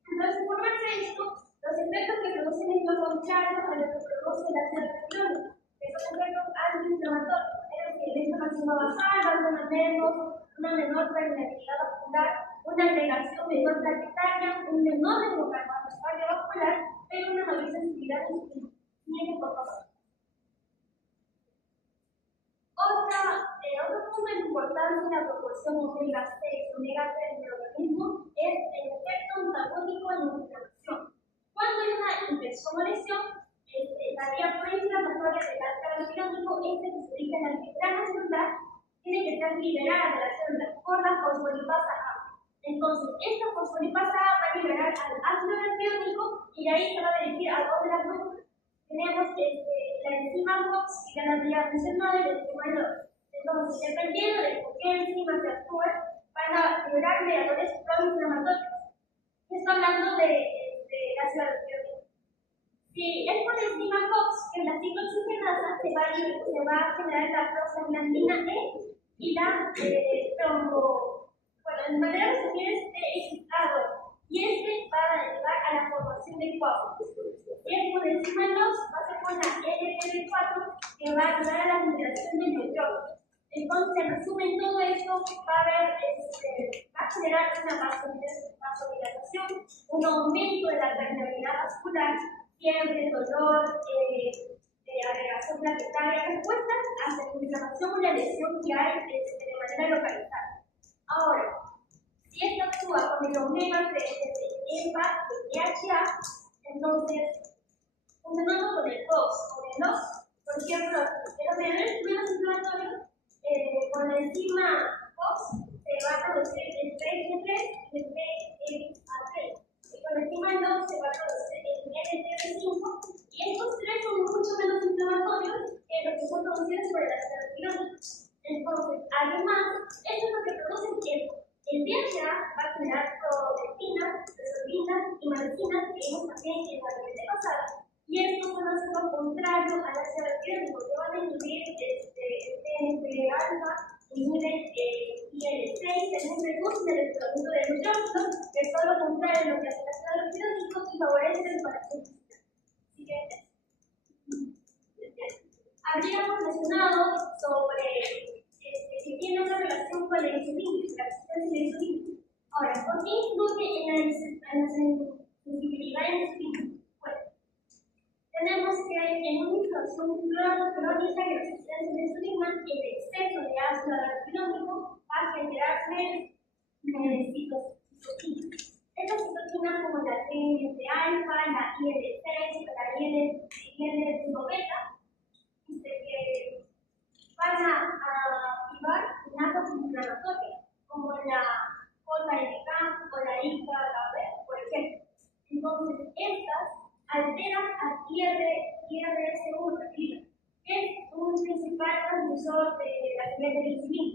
Entonces, por más de esto, los efectos que producen es lo contrario a lo que produce la terapia clónica, que son efectos antiinflamatorios, es decir, la inflamación va a bajar, va a tener una menor permeabilidad vascular, una agregación menor plaquetaria, un menor desbocamiento cardiovascular, pero una mayor sensibilidad a la insulina. Miren, por favor. Otro punto de importancia en la proporción omega 6, omega 3 del organismo es el efecto antagónico en la inflamación. Cuando hay una infección o lesión, la vía proinflamatoria del alcalino clónico es que se dirige a la membrana celular, tiene que ser liberada de la célula por la fosfolipasa A. Entonces, esta fosfolipasa A va a liberar al ácido graciónico y de ahí se va a dirigir a dos de las glúculas. Tenemos la enzima COX y la vía mencionada y la enzima LOX. Entonces, dependiendo de por qué enzima se actúa, van a liberar mediadores proinflamatorios. Estoy hablando de ácido graciónico. Si es por la enzima COX, que es la ciclooxigenasa, se va a generar la prostaglandina E y la en manera de referir TXA2, y va a llevar a la formación de coágulos. Y es por encima de los, va a ser con la LPB4, que va a ayudar a la liberación del neutrógeno. Entonces, en resumen, todo esto va a generar una vasodilatación, un aumento de la permeabilidad vascular, fiebre, dolor, agregación plaquetaria, respuesta hacia la inflamación o la lesión que hay de manera localizada. Ahora, si esto actúa con el omega 3, el EPA, el DHA, entonces, funcionando con el COX, con el LOX, por ejemplo, en los primeros problemas inflamatorios, con la enzima COX se va a producir el PG3 y el PGA3. Y con la enzima LOX se va a producir el LTB5, y estos tres son mucho menos inflamatorios que los que son producidos por el ácido clónico. Entonces, además, esto es lo que produce el tiempo. El DHA va a generar proteinas, resorbinas y malecinas que vimos también en la clase pasada, y estos son los efectos contrarios a la clónico, que van a inhibir TNF alfa, inhiben IL-6, el reducen el desplazamiento de neutrófilos, que es todo lo contrario a lo que hace la clónico y favorece la separación física. Siguiente. Habríamos mencionado sobre que tiene una relación con la insulina, la resistencia a la insulina. Ahora, ¿por qué influye en la sensibilidad a la insulina? Bueno, tenemos que en una inflamación crónica y resistencia a la insulina, el exceso de ácido graciónico va a generar citoquinas. Estas citoquinas como la TNF-alfa, la IL-6, la IL-5-beta, que van a activar llamadas inflamatorias, como la LK o la IKB, por ejemplo. Entonces, estas alteran a IRS1, que es un principal transmisor de la actividad de la insulina.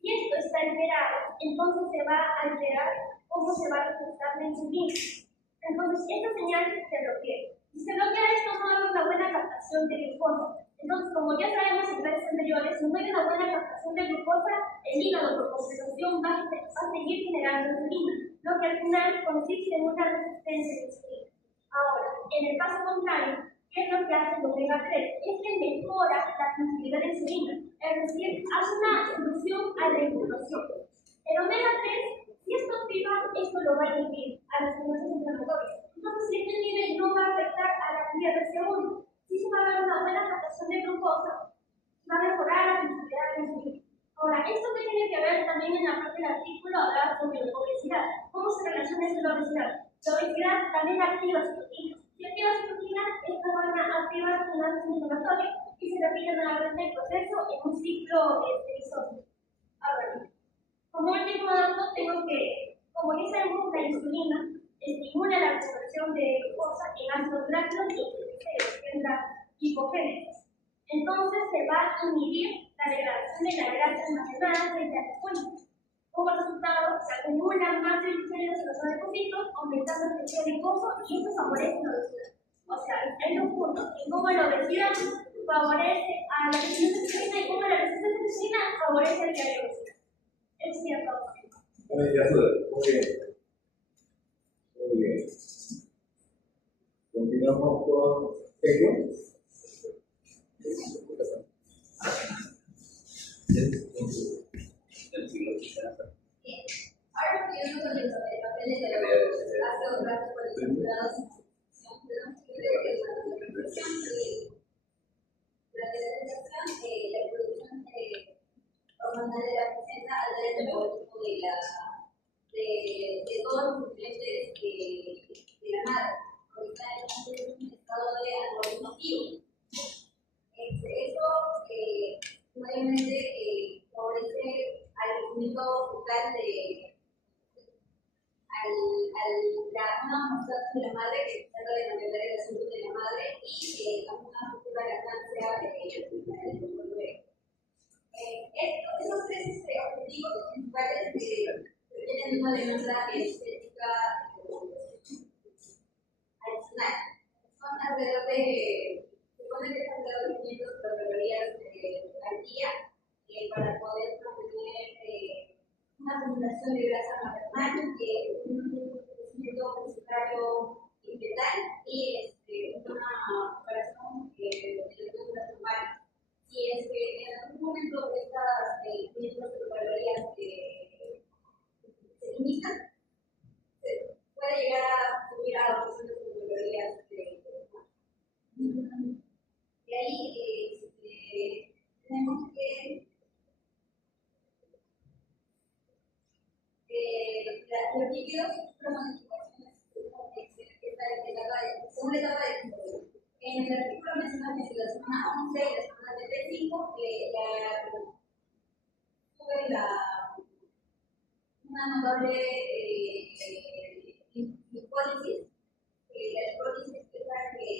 Si esto está alterado, entonces se va a alterar cómo se va a reclutar la insulina. Entonces, esta señal se bloquea. Si se bloquea esto, no hay una buena captación de glucosa. Entonces, como ya sabemos en clases anteriores, si no hay una buena captación de glucosa, el hígado por compensación va a seguir generando insulina, lo que al final consiste en una resistencia a la insulina. Ahora, en el caso contrario, ¿qué es lo que hace el omega 3? Es que mejora la sensibilidad de la insulina, es decir, hace una solución a la inflamación. El omega 3, si esto activa, esto lo va a inhibir a las funciones inflamatorias. Entonces, si este nivel no va a afectar a la IRS1, si se va a ver una buena captación de glucosa, va a mejorar la sensibilidad de la insulina. Ahora, esto que tiene que ver también en la parte del artículo hablar sobre la obesidad. ¿Cómo se relaciona eso con la obesidad? La obesidad también activa citoquinas. Si activa citoquinas, estas van a activar una inflamatoria y se repite nuevamente el proceso en un ciclo isótico. Ahora, como último dato, tengo que, como dice la insulina, estimula la absorción de glucosa en ácidos grasos y en la hipogénesis. Entonces se va a inhibir la degradación de la grasa almacenada frente a la fuente. Como resultado, se acumulan más triglicéridos en los depósitos, aumentando el tejido adiposo y esto favorece la obesidad. O sea, hay dos puntos, en cómo la obesidad favorece a la resistencia a la insulina y cómo la resistencia a la insulina favorece a la obesidad. Es cierto. Muy bien. Muy bien. Continuamos con Pedro. Del siglo quizás. Bien. Ahora estoy viendo los papeles de la hace un rato por el juzgado tenemos que ver que la representación la producción hormonal de la placenta altera el metabolismo de todos los nutrientes de la madre, porque está en un estado de anabolismo activo. Eso obviamente favorece al crecimiento focal la homeostasis de la madre, que trata de mantener el asunto de la madre, y a una futura lactancia del bebé. Esos tres objetivos principales tienen una demanda estética adicional. Son alrededor de, se supone que es alrededor de 500 calorías al día para poder mantener una acumulación de grasa maternal, un crecimiento placentario integral y una preparación de las glándulas mamarias. Si es que en algún momento estas 500 calorías se limitan, se puede llegar a subir a 800 calorías de ahí tenemos que los líquidos son modificaciones según la etapa de desenvolvimiento. En el artículo menciona que si la semana 11 y la semana 35 sube una notable lipólisis. La lipólisis es la que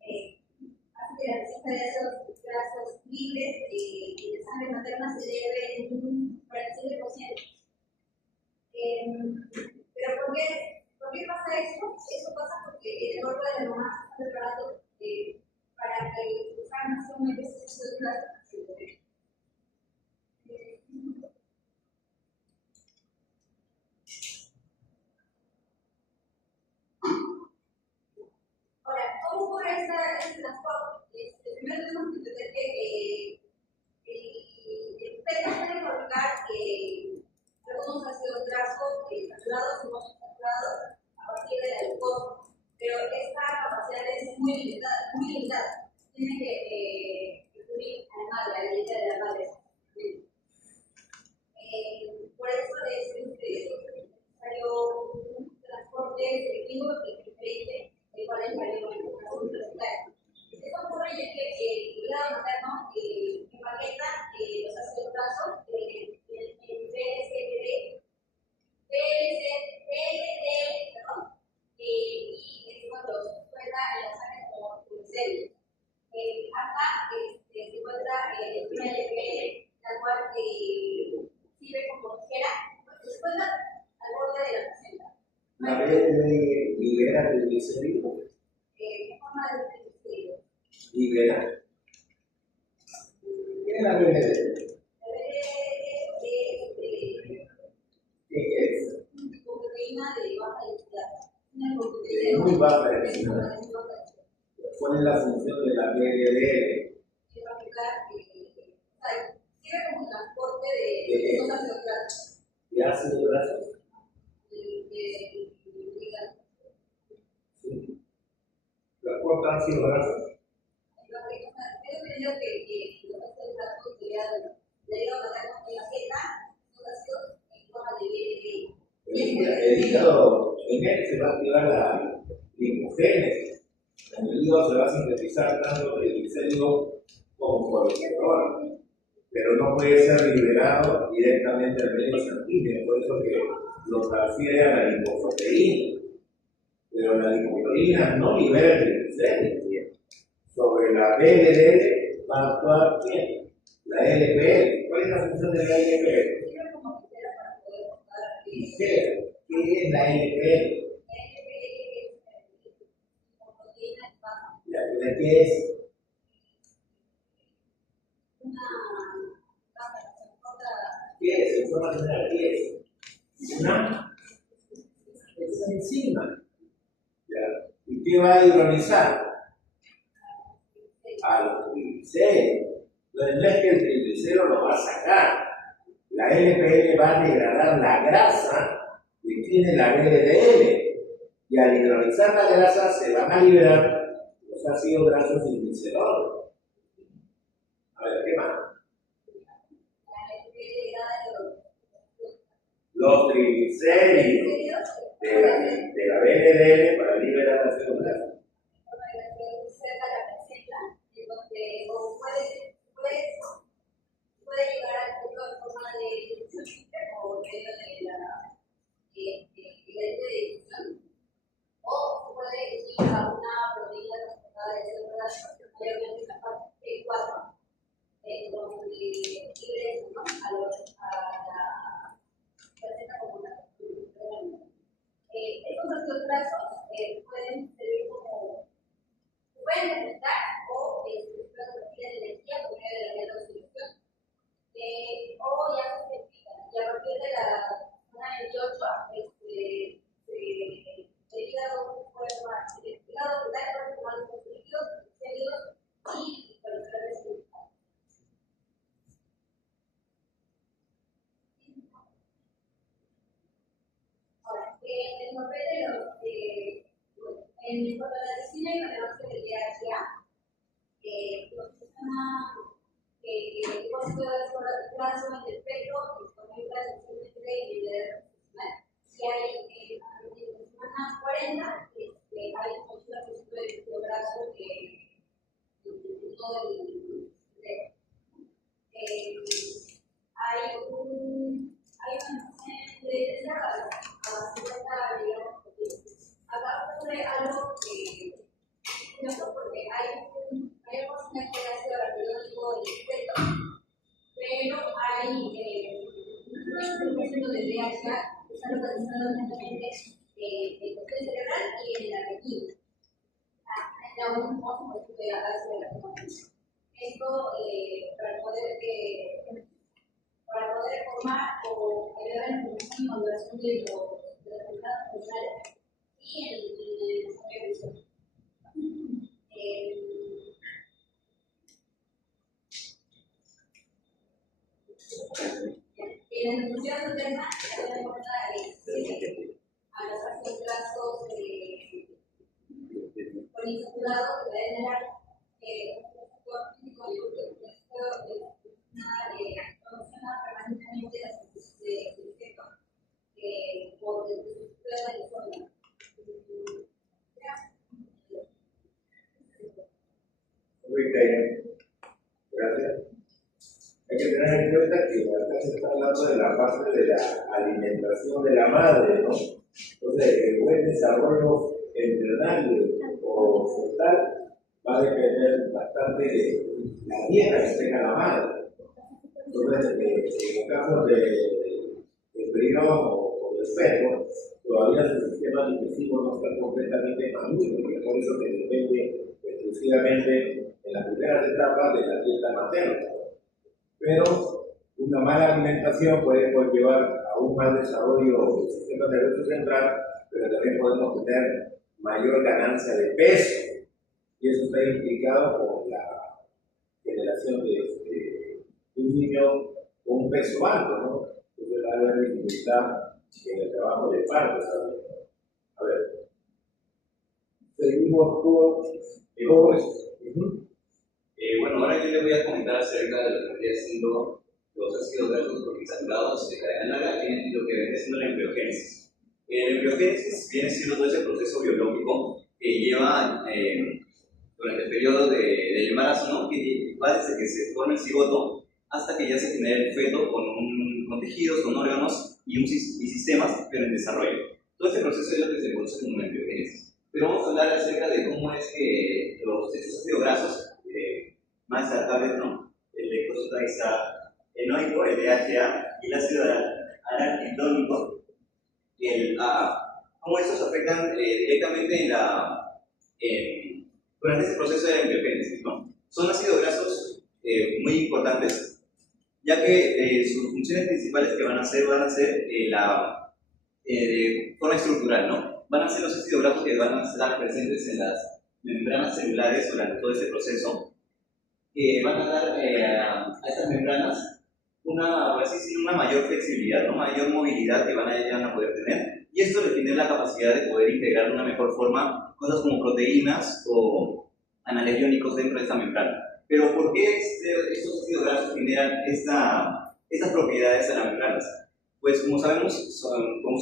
hace que la presencia de esos grasos libres de sangre materna se eleve en un 47%. Pero ¿por qué pasa eso? Eso pasa porque el cuerpo de la mamá está preparado para que el sangre aumente ese exceso de grasa. Ahora, ¿cómo ocurre este transporte? Primero tenemos que entender que el feto puede fabricar algunos ácidos grasos saturados y monosaturados a partir de la glucosa, pero esta capacidad es muy limitada. Tiene que recurrir a la madre, a la dieta de la madre. Por eso es necesario un transporte selectivo y diferente, el cual es mayor en los casos universitarios. Esto ocurre ya que el grado materno empaqueta los ácidos grasos en y esto los suelta en la sangre como triglicéridos. Acá se encuentra una LPL, la cual sirve como tijera, porque se encuentra al borde de la placenta. La BLD libera triglicéridos. ¿Qué forma de triglicéridos? Libera. ¿Qué es la BLD? ¿Qué es? Proteína de baja densidad. Es muy baja densidad. ¿Cuál es la función de la BLD? En particular, sirve como transporte de esos ácidos grasos. ¿De ácidos grasos? Sí. ¿Transporta ácidos grasos? Tengo entendido que los ácidos grasos del hígado materno en la dieta son ácidos en forma de BLD. El hígado en él se va a activar la lipogénesis. En el hígado se va a sintetizar tanto triglicéridos como colesterol, pero no puede ser liberado directamente al medio sanguíneo, por eso que lo transfiere a la lipoproteína. Pero la lipoproteína no libera triglicéridos. Sobre la BLD va a actuar quién? La LPL. ¿Cuál es la función de la LPL? ¿Qué es la LPL? ¿Qué es? ¿Qué es? En forma general, ¿qué es? Es una enzima. ¿Ya? ¿Y qué va a hidrolizar? A los triglicéridos. Entonces no es que el triglicérido lo va a sacar. La LPL va a degradar la grasa que tiene la LDL. Y al hidrolizar la grasa se van a liberar los ácidos grasos y glicerolos. A ver, ¿qué más? Los triglicéridos de la LDL para liberar los ácidos grasos. Puede llegar al punto de forma de o medio de la dirección, o puede ir a una proteína transportada de células, mayormente la parte T4, donde libre a la receta común. Estos ácidos grasos pueden servir como, pueden necesitar o requieren energía por medio de la vía de oxidación. O ya se certifican, y a partir de la zona 28, el hígado puede tomar, el hígado puede tomar los líquidos, sólidos y colesterol purificados. Ahora, en el papel de los, en cuanto a la medicina y la de DHA, los sistemas plazo en el pecho, disponible esencialmente y hay en la semana 40, hay un 80% de tejido graso en todo el cerebro. Hay una de entrada a 50, digamos, acá ocurre algo porque hay una cocina que ha sido arqueológico del insecto, pero hay un 1% de DHA que está localizado únicamente en el corte cerebral y en la retina. En un 11% de ácido de la formación. Esto para poder formar o ayudar en la formación y maduración de las enfermedades pulmonares y en el desarrollo visual. En la nutrición interna, se importa a los ácidos grasos poliinsaturados que deben generar un factor físico promociona permanentemente la síntesis de insecto por el estructura de la zona. Gracias. Hay que tener en cuenta que acá se está hablando de la parte de la alimentación de la madre, ¿no? Entonces, el buen desarrollo embrionario o fetal va a depender bastante de la dieta que tenga la madre. Entonces, en el caso del embrión o del feto, todavía su sistema digestivo no está completamente maduro, y por eso que depende exclusivamente en las primeras etapas de la dieta materna. Pero una mala alimentación puede conllevar a un mal desarrollo del sistema nervioso central, pero también podemos tener mayor ganancia de peso, y eso está implicado por la generación de un niño con un peso alto, ¿no? Entonces va a haber dificultad en el trabajo de parto también. A ver, seguimos con eso. Bueno, ahora yo les voy a comentar acerca de lo que vendría siendo los ácidos grasos poliinsaturados de cadena larga y lo que vendría siendo la embriogénesis. La embriogénesis viene siendo todo ese proceso biológico que lleva durante el periodo del embarazo, ¿no? Que va desde que se forma el cigoto hasta que ya se genera el feto con tejidos, con órganos y sistemas, pero en desarrollo. Todo este proceso es lo que se conoce como la embriogénesis. Pero vamos a hablar acerca de cómo es que estos ácidos grasos más descartables, ¿no? El glucosidanoico, el DHA, y el ácido araquidónico, cómo estos afectan directamente durante este proceso de embriogénesis, ¿no? Son ácidos grasos muy importantes, ya que sus funciones principales que van a ser de forma estructural, ¿no? Van a ser los ácidos grasos que van a estar presentes en las membranas celulares durante todo este proceso, que van a dar a estas membranas una mayor flexibilidad, ¿no? Mayor movilidad que van a poder tener, y esto les tiene la capacidad de poder integrar de una mejor forma cosas como proteínas o analeriónicos dentro de esta membrana. Pero ¿por qué estos ácidos grasos generan estas propiedades en las membranas? Pues como sabemos, como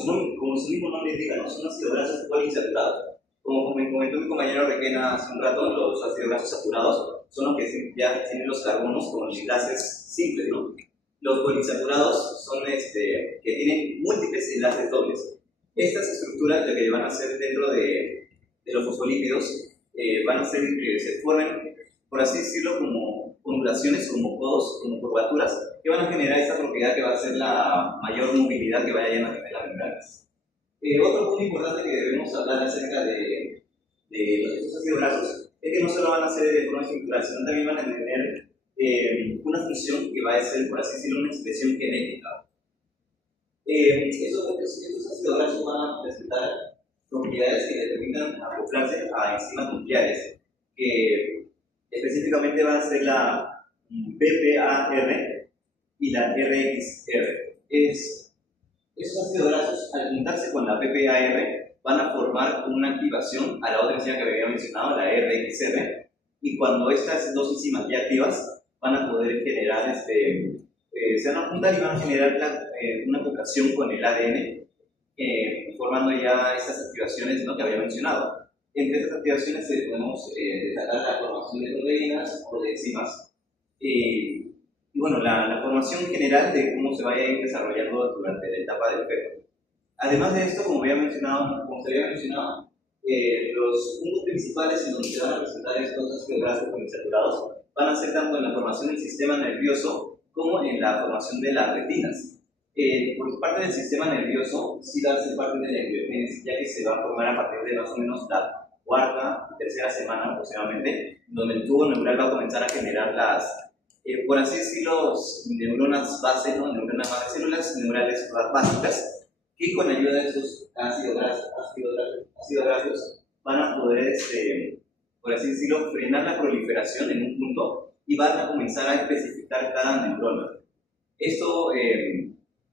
su mismo nombre indica, ¿no? Son ácidos grasos poliinsaturados. Como me comentó mi compañero Requena hace un rato, los ácidos grasos saturados son los que ya tienen los carbonos como enlaces simples, ¿no? Los poliinsaturados son que tienen múltiples enlaces dobles. Estas estructuras lo que van a hacer dentro de los fosfolípidos van a hacer que se formen, por así decirlo, como ondulaciones, como codos, como curvaturas, que van a generar esta propiedad que va a ser la mayor movilidad que vayan a tener las membranas. Otro punto importante que debemos hablar acerca de estos ácidos grasos es que no solo van a ser de forma estructural, sino también van a tener una función que va a ser, por así decirlo, una expresión genética. Estos ácidos grasos van a presentar propiedades que le permitan acoplarse a enzimas nucleares, que específicamente van a ser la PPAR y la RXR. Estos ácidos grasos, al juntarse con la PPAR, van a formar una activación a la otra enzima que había mencionado, la RXR, y cuando estas dos enzimas ya activas, van a poder generar, se van a juntar y van a generar una acopulación con el ADN, formando ya estas activaciones, ¿no?, que había mencionado. Entre estas activaciones podemos destacar la formación de proteínas o de enzimas, y bueno, la formación general de cómo se vaya a ir desarrollando durante la etapa del feto. Además de esto, como se había mencionado, los puntos principales en donde se van a presentar estos ácidos grasos poliinsaturados van a ser tanto en la formación del sistema nervioso como en la formación de las retinas. Por parte del sistema nervioso, sí va a ser parte de la embriogénesis, ya que se va a formar a partir de más o menos la cuarta, tercera semana aproximadamente, donde el tubo neural va a comenzar a generar por así decirlo, neuronas base, ¿no? Neuronas madre, células neurales básicas, que con ayuda de esos ácidos grasos van a poder, por así decirlo, frenar la proliferación en un punto y van a comenzar a especificar cada neurona. Esto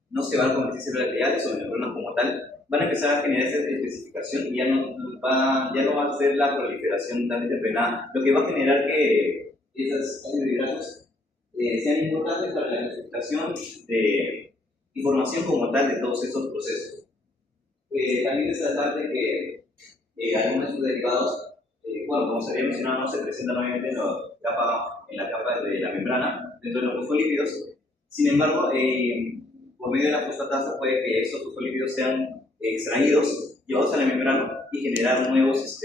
no se va a convertir en células gliales o neuronas como tal, van a empezar a generar esa especificación y ya no va a ser la proliferación tan frenada, lo que va a generar que esos ácidos grasos sean importantes para la identificación de información como tal de todos estos procesos. También es tratable que algunos de sus derivados, como se había mencionado, no se presentan obviamente en la capa de la membrana, dentro de los fosfolípidos. Sin embargo, por medio de la fosfatasa puede que estos fosfolípidos sean extraídos, llevados a la membrana y generar nuevas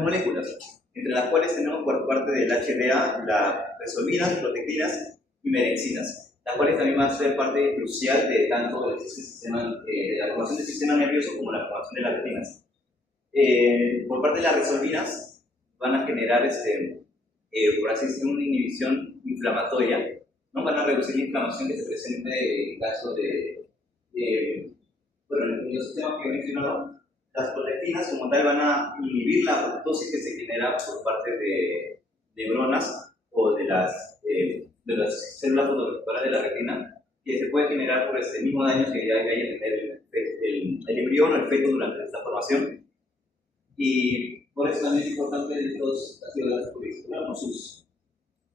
moléculas, entre las cuales tenemos por parte del HDA las resolvinas, protectinas y merencinas, las cuales también van a ser parte crucial de tanto de la formación del sistema nervioso como la formación de las retinas. Por parte de las resolvinas van a generar, por así decirlo, una inhibición inflamatoria, ¿no? Van a reducir la inflamación que se presente en caso en los sistemas que he mencionado. Las protectinas como tal van a inhibir la apoptosis que se genera por parte de neuronas o de las células fotoreceptoras de la retina, que se puede generar por este mismo daño que ya vaya a tener el embrión o el feto durante esta formación. Y por eso también es importante estos ácidos grasos poliinsaturados, sus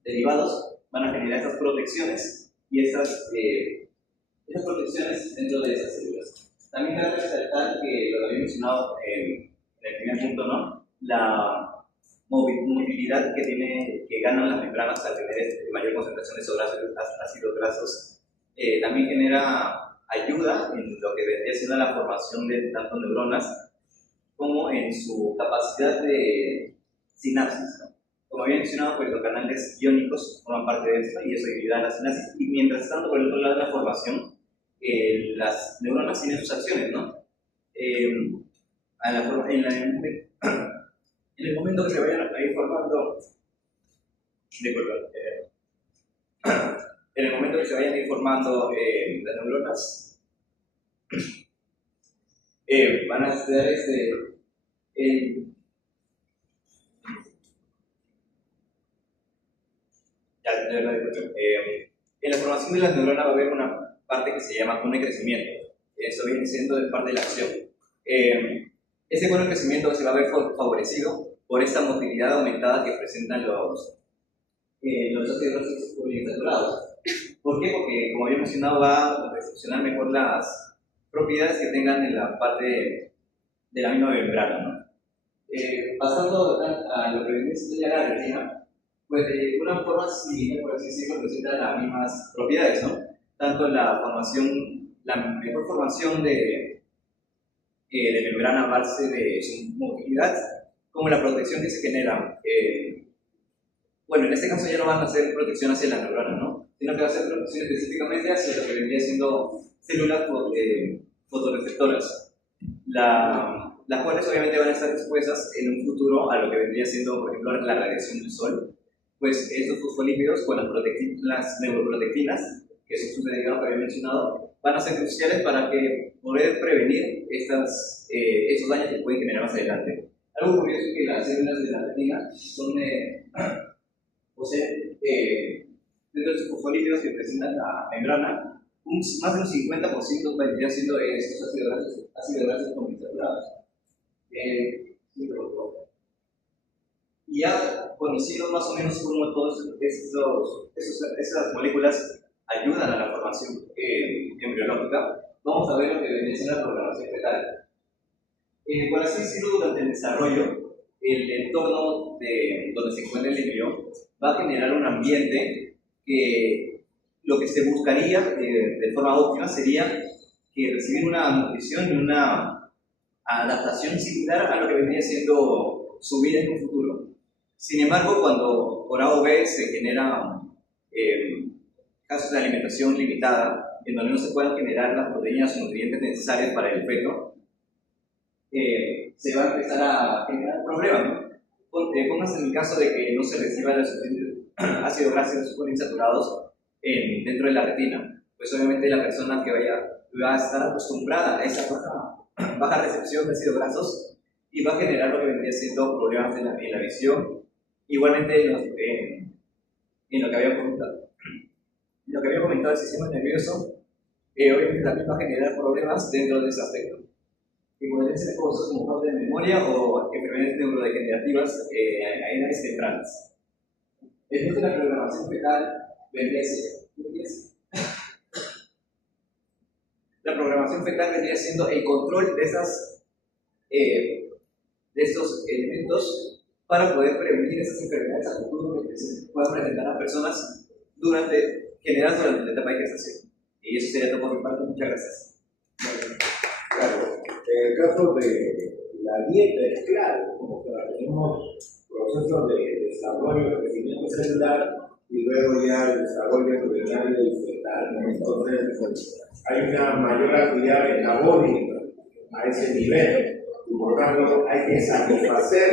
derivados van a generar estas protecciones y estas protecciones dentro de esas células. También cabe resaltar que lo había mencionado en el primer punto, ¿no? La movilidad que ganan las membranas al tener mayor concentración de esos ácidos grasos también genera ayuda en lo que vendría siendo la formación de tanto neuronas como en su capacidad de sinapsis, ¿no? Como había mencionado, pues los canales iónicos forman parte de esto y eso ayuda a la sinapsis. Y mientras tanto, por el otro lado de la formación, las neuronas tienen sus acciones, ¿no? En el momento que se vayan a ir formando, en el momento que se vayan a ir formando las neuronas, van a estudiar en la formación de las neuronas va a haber una parte que se llama cono de crecimiento. Esto viene siendo de parte de la acción. Ese cono de crecimiento se va a ver favorecido por esta motilidad aumentada que presentan los ácidos grasos poliinsaturados. ¿Por qué? Porque, como había mencionado, va a recepcionar mejor las propiedades que tengan en la parte de la misma membrana, ¿no? Pasando a lo que viene siendo ya la retina, pues de una forma similar, por así decirlo, presentan las mismas propiedades, ¿no? Tanto la mejor formación de membrana a base de su movilidad, como la protección que se genera. Bueno, en este caso ya no van a hacer protección hacia la neurona, ¿no? Sino que va a ser protección específicamente hacia lo que vendría siendo células fotorreceptoras, las cuales obviamente van a estar expuestas en un futuro a lo que vendría siendo, por ejemplo, la radiación del sol. Pues estos fosfolípidos con las neuroprotectinas, que son sus derivados que había mencionado, van a ser cruciales para poder prevenir estos daños que pueden generar más adelante. Algo curioso es que las células de la retina poseen dentro de sus fosfolípidos que presentan la membrana, más del 50% vendría siendo estos ácidos grasos poliinsaturados. Y ya conociendo más o menos cómo todas esas moléculas ayudan a la formación embriológica, vamos a ver lo que viene siendo la programación fetal. Por así decirlo, durante el desarrollo, el entorno donde se encuentra el embrión va a generar un ambiente que lo que se buscaría de forma óptima sería que recibir una nutrición y una adaptación similar a lo que vendría siendo su vida en un futuro. Sin embargo, cuando por A o B se generan casos de alimentación limitada, en donde no se puedan generar las proteínas o nutrientes necesarios para el feto, se va a empezar a generar problemas, ¿no? Pónganse en el caso de que no se reciban los ácidos grasos poliinsaturados dentro de la retina. Pues obviamente la persona que va a estar acostumbrada a esa baja recepción de ácidos grasos y va a generar lo que vendría siendo problemas en la visión. Igualmente en lo que había comentado. Lo que había comentado el sistema nervioso, obviamente también va a generar problemas dentro de ese aspecto, que podrían ser cosas como falta de memoria o enfermedades neurodegenerativas a edades tempranas. Entonces la programación fetal vendría la programación fetal vendría siendo el control de estos elementos para poder prevenir esas enfermedades a futuro que se puedan presentar a personas durante la etapa de gestación. Y eso sería todo por mi parte. Muchas gracias. Claro, en el caso de la dieta es claro, como que tenemos procesos de desarrollo, de crecimiento celular y luego ya el desarrollo embrionario y fetal. Entonces, hay una mayor actividad metabólica a ese nivel. Y por lo tanto, hay que satisfacer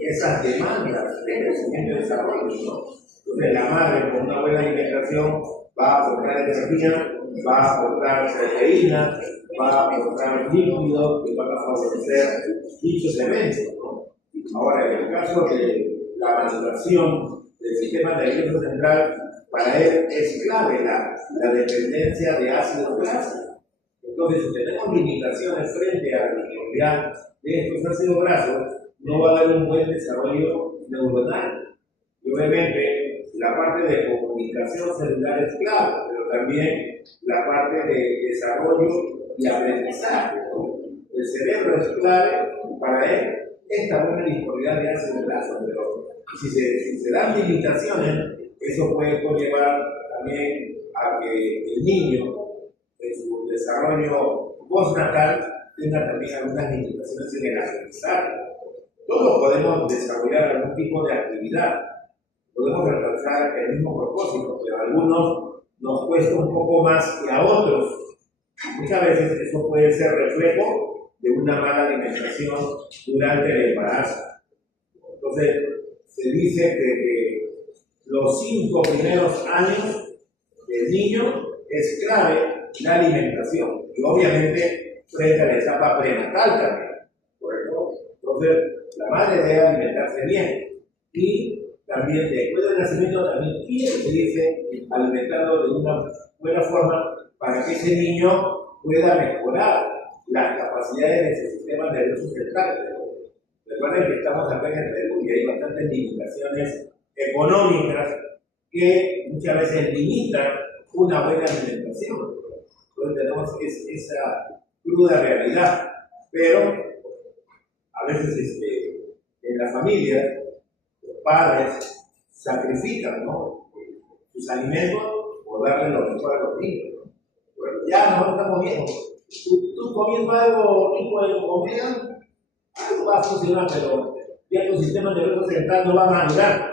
esas demandas de crecimiento y desarrollo, ¿no? Entonces, la madre con una buena alimentación va a aportar energía, va a aportar proteínas, va a aportar líquidos que van a favorecer dichos eventos, ¿no? Ahora, en el caso de la maduración del sistema nervioso central, para él es clave la dependencia de ácidos grasos. Entonces, si tenemos limitaciones frente a la disponibilidad de estos ácidos grasos, no va a haber un buen desarrollo neuronal. Y obviamente, la parte de comunicación celular es clave, pero también la parte de desarrollo y aprendizaje, ¿no? El cerebro es clave para él esta buena disponibilidad de ácidos grasos, pero si se dan limitaciones, eso puede conllevar también a que el niño en su desarrollo postnatal tenga también algunas limitaciones en el aprendizaje. Todos podemos desarrollar algún tipo de actividad, podemos alcanzar el mismo propósito, pero a algunos nos cuesta un poco más que a otros. Muchas veces eso puede ser reflejo de una mala alimentación durante el embarazo. Entonces, se dice que los 5 primeros años del niño es clave la alimentación, y obviamente frente a la etapa prenatal también, ¿correcto? Entonces, la madre debe alimentarse bien, y también después del nacimiento también tiene que irse alimentando de una buena forma para que ese niño pueda mejorar las capacidades de su sistema nervioso central. Recuerden que estamos acá en el Perú y hay bastantes limitaciones económicas que muchas veces limitan una buena alimentación. Entonces tenemos esa cruda realidad, pero a veces en la familia los padres sacrifican, ¿no?, sus alimentos por darle lo mejor a los niños. Bueno, ya no estamos viendo. Tú comiendo algo rico en comida, algo va a funcionar, pero ya tu sistema nervioso central no va a madurar.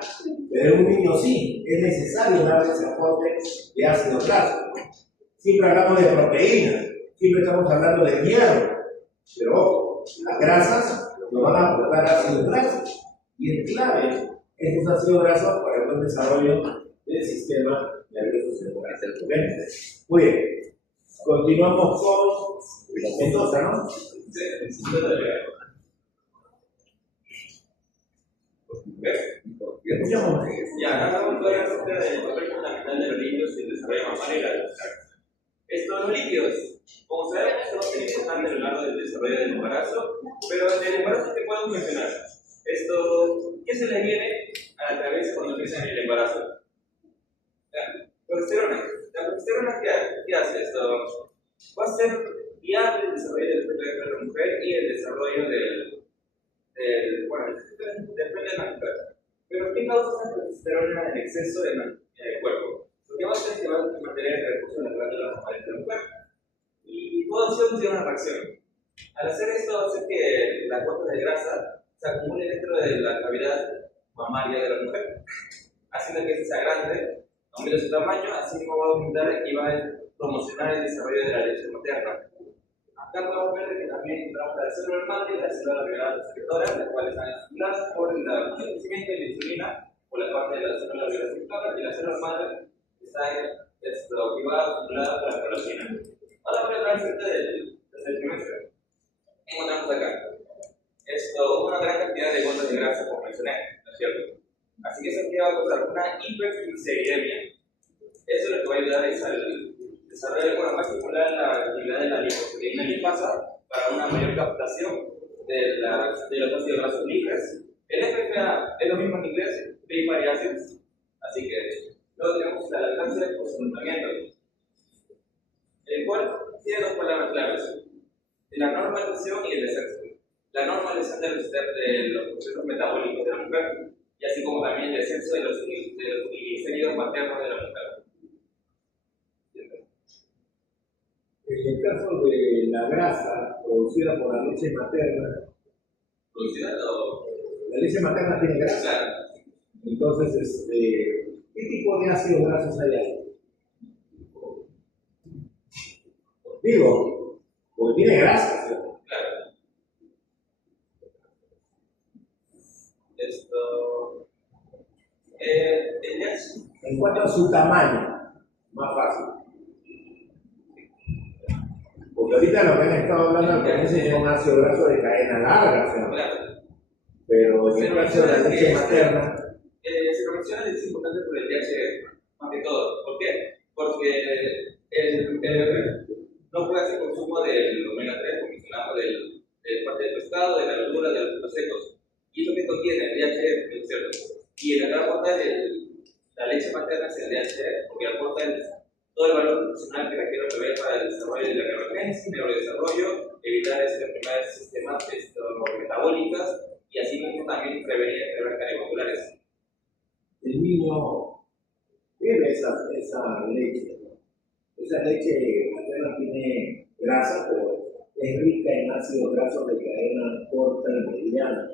Pero un niño sí, es necesario darle ese aporte de ácido graso. Siempre hablamos de proteínas, siempre estamos hablando de hierro, pero ojo, las grasas nos van a aportar ácidos grasos. Y es clave estos ácidos grasos para el buen desarrollo del sistema nervioso central. Muy bien, continuamos con entonces, ¿no? Ya, acá vamos a hablar acerca del papel fundamental de los líquidos y el desarrollo mamario y la lactancia. Los líquidos, como sabemos, son muy importantes a lo largo del desarrollo del embarazo, pero del embarazo te puedo mencionar. ¿Qué se le viene a la cabeza cuando empieza en el embarazo? La progesterona. ¿La progesterona qué hace esto? Va a ser viable el desarrollo del feto de la mujer y el desarrollo depende de la mujer. Pero ¿qué causa esa progesterona en exceso en el cuerpo? Lo que va a hacer es que va a mantener el recurso de la glándula mamaria de la mujer. Y toda acción tiene una reacción. Al hacer esto va a hacer que la cuota de grasa se acumule dentro de la cavidad mamaria de la mujer, haciendo que sea grande, aumente su tamaño, así mismo va a aumentar y va a promocionar el desarrollo de la leche materna. Acá podemos ver que también encontramos la célula madre y la célula alveolar secretora, las cuales están estimuladas por el crecimiento de la insulina por la parte de la célula alveolar secretora, y la célula madre está activada, estimulada por la prolactina. Ahora voy a hablar acerca del tercer trimestre. Encontramos acá una gran cantidad de gotas de grasa, como mencioné, ¿no es cierto? Así que eso va a causar una hipertrigliceriemia. Eso es lo que va a ayudar es al desarrollo, va a estimular la actividad de la lipoproteína lipasa para una mayor captación de los ácidos grasos libres. El FFA es lo mismo en inglés, primary acids. Así que luego tenemos la lactancia de post-tratamiento, el cual tiene dos palabras claves: la normalización y el descenso. La normalización de los procesos metabólicos de la mujer, y así como también el descenso de los triglicéridos maternos de la mujer. En el caso de la grasa producida por la leche materna, la leche materna tiene grasa. Claro. Entonces, ¿qué tipo de ácidos grasos hay ahí? Digo, porque tiene grasa, ¿sí? Claro. En cuanto a su tamaño, más fácil. Porque ahorita lo que han estado hablando al comienzo es un ácido graso de cadena larga, ¿sí? Claro. Pero en el caso de la leche materna, se menciona que es importante por el DHA, más que todo. ¿Por qué? Porque el bebé no puede hacer consumo del omega 3, como mencionamos, de parte del pescado, de la verdura, de los frutos secos. Y eso que contiene el DHA, ¿es cierto? Y la gran parte de la leche materna es el DHA, porque aporta todo el valor nutricional que requiere el bebé para el desarrollo de la neurogénesis, neurodesarrollo, evitar enfermedades sistemas metabólicas y así mismo también prevenir enfermedades cardiovasculares. el niño bebe esa leche. Esa leche materna tiene grasa, pero es rica en ácidos grasos de cadena corta y mediana.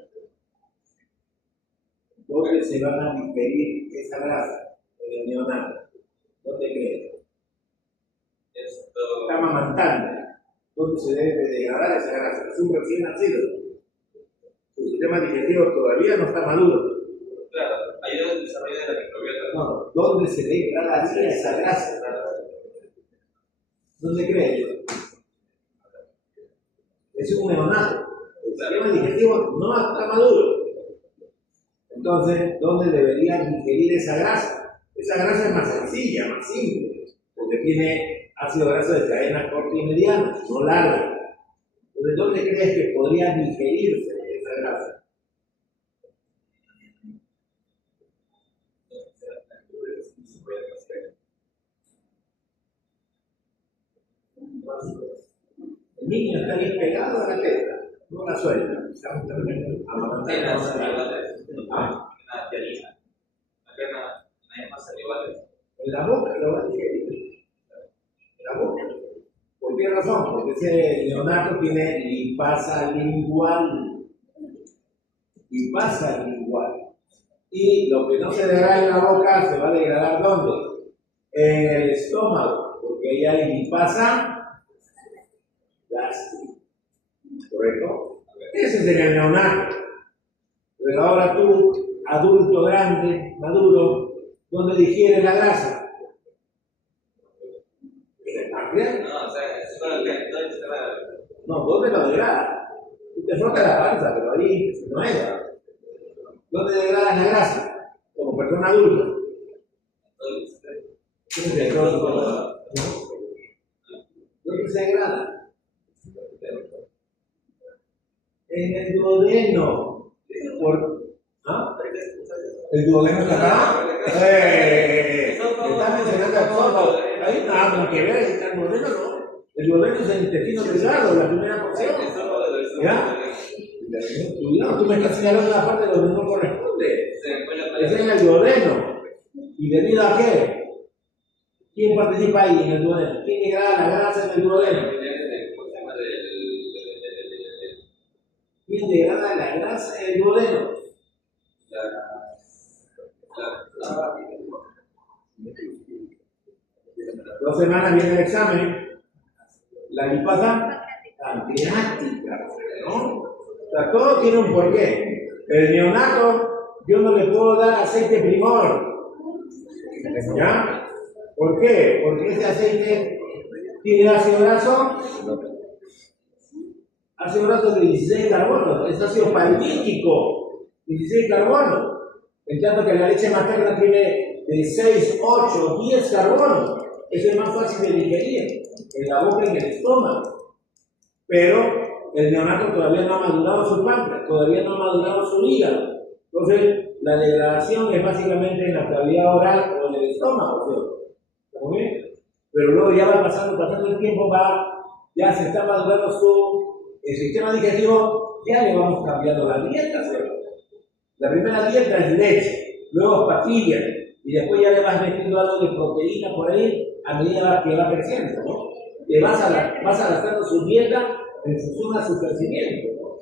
¿dónde se van a digerir esa grasa? En el neonato. ¿Dónde crees? Está amamantando. ¿Dónde se debe degradar esa grasa? Es un recién nacido. Su sistema digestivo todavía no está maduro. Claro, ayuda al desarrollo de la microbiota. No, ¿dónde se degrada esa grasa? ¿Dónde crees? Es un neonato. El sistema digestivo no está maduro. Entonces, ¿dónde deberían digerir esa grasa? Esa grasa es más sencilla, más simple, porque tiene ácido graso de cadena corta y mediana, no larga. Entonces, ¿dónde crees que podría digerirse esa grasa? El niño está bien pegado a la teta, no la suelta. En la boca lo va a digerir. En la boca. ¿Por qué razón? Porque ese neonato tiene lipasa lingual. Lipasa lingual. Y lo que no se degrada en la boca se va a degradar ¿dónde? En el estómago, porque ahí hay lipasa gástrica. ¿Correcto? Ese es el neonato. Pero ahora tú, adulto grande, maduro, ¿dónde digiere la grasa? ¿En el páncreas? No, o sea, es solo que todo está la... No, ¿dónde lo degrada? Tú te frotas la panza, pero ahí no es. ¿Dónde degrada la grasa? Como persona adulta. ¿Dónde se degrada? En el duodeno. ¿Ah? ¿El duodeno está acá? Está mencionando a todo. Hay nada que ver, el duodeno no. El duodeno es el intestino delgado, la primera porción. ¿Ya? Cuidado, tú me estás señalando la parte donde no corresponde. Ese es el duodeno. ¿Y debido a qué? ¿Quién participa ahí en el duodeno? ¿Quién degrada la grasa en el duodeno? ¿Quién degrada la grasa en el duodeno? 2 semanas viene el examen. La lipasa pancreática, ¿no? O sea, todo tiene un porqué. El neonato, yo no le puedo dar aceite primor. ¿Ya? ¿Por qué? Porque ese aceite tiene ácido graso. Ácido graso de 16 carbonos. Es ácido palmítico. 16 carbonos. En tanto que la leche materna tiene de 6, 8, 10 carbonos. Eso es más fácil de digerir en la boca y en el estómago. Pero el neonato todavía no ha madurado su páncreas, todavía no ha madurado su hígado. Entonces, la degradación es básicamente en la cavidad oral o en el estómago, ¿cierto? ¿Está bien? Pero luego ya va pasando el tiempo, ya se está madurando el sistema digestivo, ya le vamos cambiando la dieta, ¿cierto? La primera dieta es leche, luego pastillas, y después ya le vas metiendo algo de proteína por ahí a medida que va creciendo, ¿no? Le vas adaptando su dieta en función a su crecimiento, ¿no?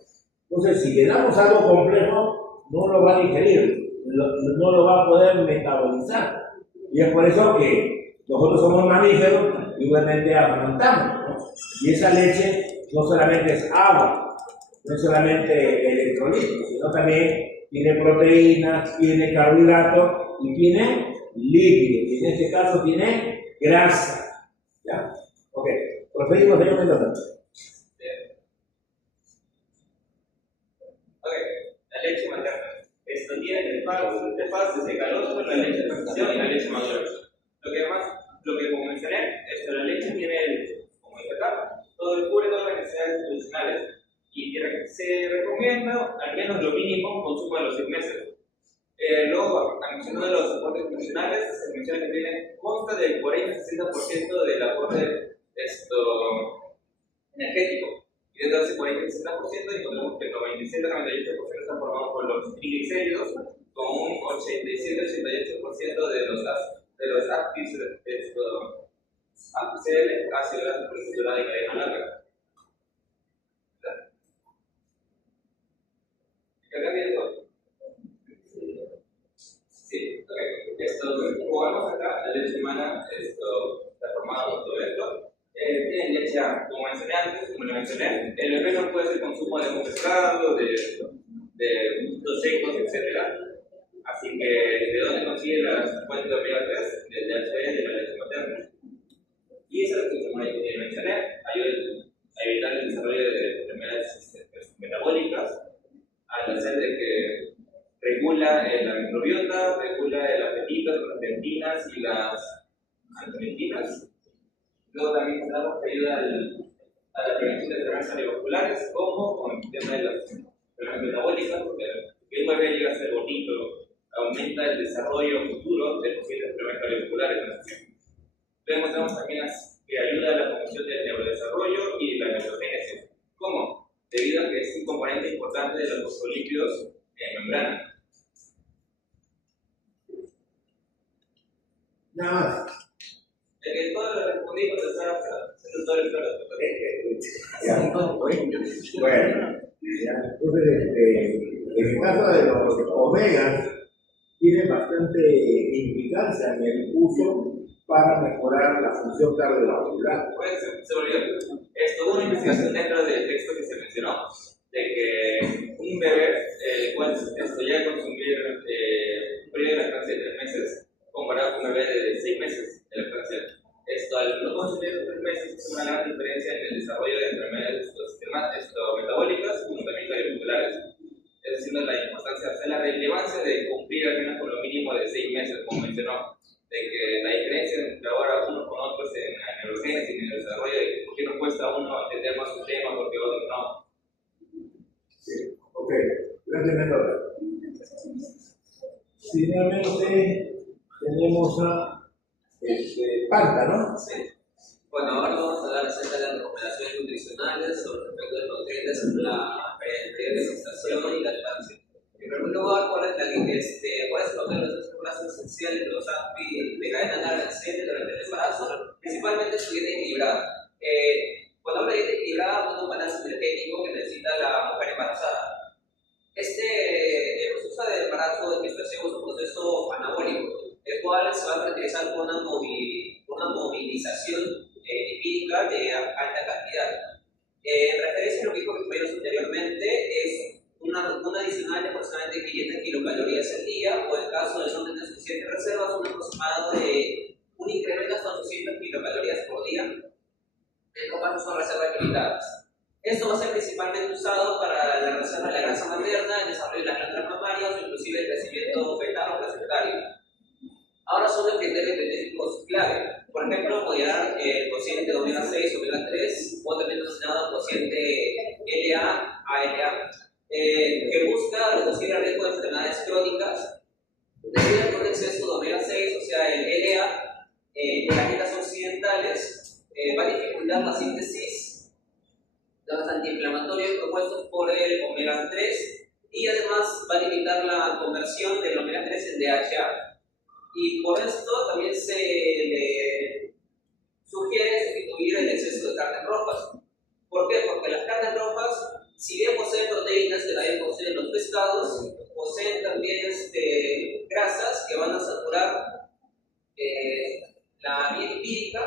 Entonces, si le damos algo complejo, no lo va a digerir, no lo va a poder metabolizar. Y es por eso que nosotros somos mamíferos y igualmente amamantamos, ¿no? Y esa leche no solamente es agua, no es solamente electrolitos, sino también tiene proteínas, tiene carbohidratos y tiene líquidos. Y en este caso tiene grasa. ¿Ya? Ok. Proseguimos, señor Mendoza. Ok. La leche materna. Esto tiene tres fases de calostro, la leche de transición y la leche madura. Lo que como mencioné, la leche tiene, como dice acá, cubre todas las necesidades nutricionales. Y se recomienda al menos lo mínimo consumo de los 6 meses. Luego, mencionando los aportes nutricionales, se menciona que consta del 40-60% del aporte energético. Y dentro de ese 40-60%, encontramos que el 97-98% están formados por los triglicéridos, con un 87-88% de los APCL, ácido graso poliinsaturado y cadena larga. Acá viene todo. como vemos acá, la leche humana, está formada por todo esto. Tienen leche, como mencioné antes, como le mencioné, el efecto puede ser consumo de un pescado, de frutos secos, etc. Así que, ¿de dónde consiguen las fuentes de omega 3? Del DHA y de la leche materna. Y eso, como mencioné, ayuda a evitar el desarrollo de enfermedades metabólicas, al hacer de que regula la microbiota, regula el apetito, las leptinas y las antimetinas. Luego también tenemos que ayuda a la prevención de enfermedades cardiovasculares, como con el tema de las enfermedades metabólicas, porque el bebé llega a ser bonito, aumenta el desarrollo futuro de posibles enfermedades cardiovasculares. Luego tenemos también que ayuda a la promoción del neurodesarrollo y la neurogénesis. ¿Cómo? Debido a que es un componente importante de los fosfolípidos en membrana. Nada más. De que todo lo respondí cuando estaba haciendo todo el plano. Bueno, entonces, en el caso de los omegas, tienen bastante implicancia en el uso para mejorar la función cardiovascular. Pues, se olvidó. Hubo una investigación dentro del texto que se mencionó, de que un bebé llega a consumir un periodo de lactancia de 3 meses, comparado con un bebé de 6 meses de lactancia. Al no consumir 3 meses es una gran diferencia en el desarrollo de enfermedades metabólicas como también cardiovasculares. Es decir, la importancia, la relevancia de cumplir al menos con lo mínimo de 6 meses, como mencionó, de que la diferencia entre ahora unos con otros en la neurogénesis y en el desarrollo, de por qué no cuesta a uno entender más un tema, porque a otro no. Sí, ok, gracias, Néstor. Finalmente tenemos a Parta, ¿no? Sí. Bueno, ahora vamos a hablar acerca de las recomendaciones nutricionales sobre los efectos de nutrientes en la gestación y lactancia. En primer lugar, ¿cuál es el papel de los ácidos esenciales de los API de cadena larga en serie durante el embarazo? Principalmente su dieta equilibrada. Cuando hablo de dieta equilibrada, hablo de un balance energético que necesita la mujer embarazada. El proceso de embarazo de gestación es un proceso anabólico, el cual se va a caracterizar por una movilización lipídica de alta cantidad. En referencia a lo que dijo mis compañeros anteriormente, es una adicional de aproximadamente 500 kilocalorías al día, o en caso de no tener suficientes reservas, un aproximado de un incremento hasta 800 kilocalorías por día. En todo caso, son reservas limitadas. Esto va a ser principalmente usado para la reserva de la grasa materna, el desarrollo de las glándulas mamarias o inclusive el crecimiento fetal o placentario. Ahora son los criterios dietéticos clave. Por ejemplo, moderar el cociente de omega 6, omega 3, o también denominado cociente LA-ALA, que busca reducir el riesgo de enfermedades crónicas debido a que un exceso de omega 6, o sea, el LA, en las dietas occidentales, va a dificultar la síntesis de los antiinflamatorios propuestos por el omega 3 y además va a limitar la conversión del omega 3 en DHA. Y por esto también se le sugiere sustituir el exceso de carnes rojas. ¿Por qué? Porque las carnes rojas, si bien poseen proteínas que también poseen los pescados, poseen también grasas que van a saturar la vía lipídica,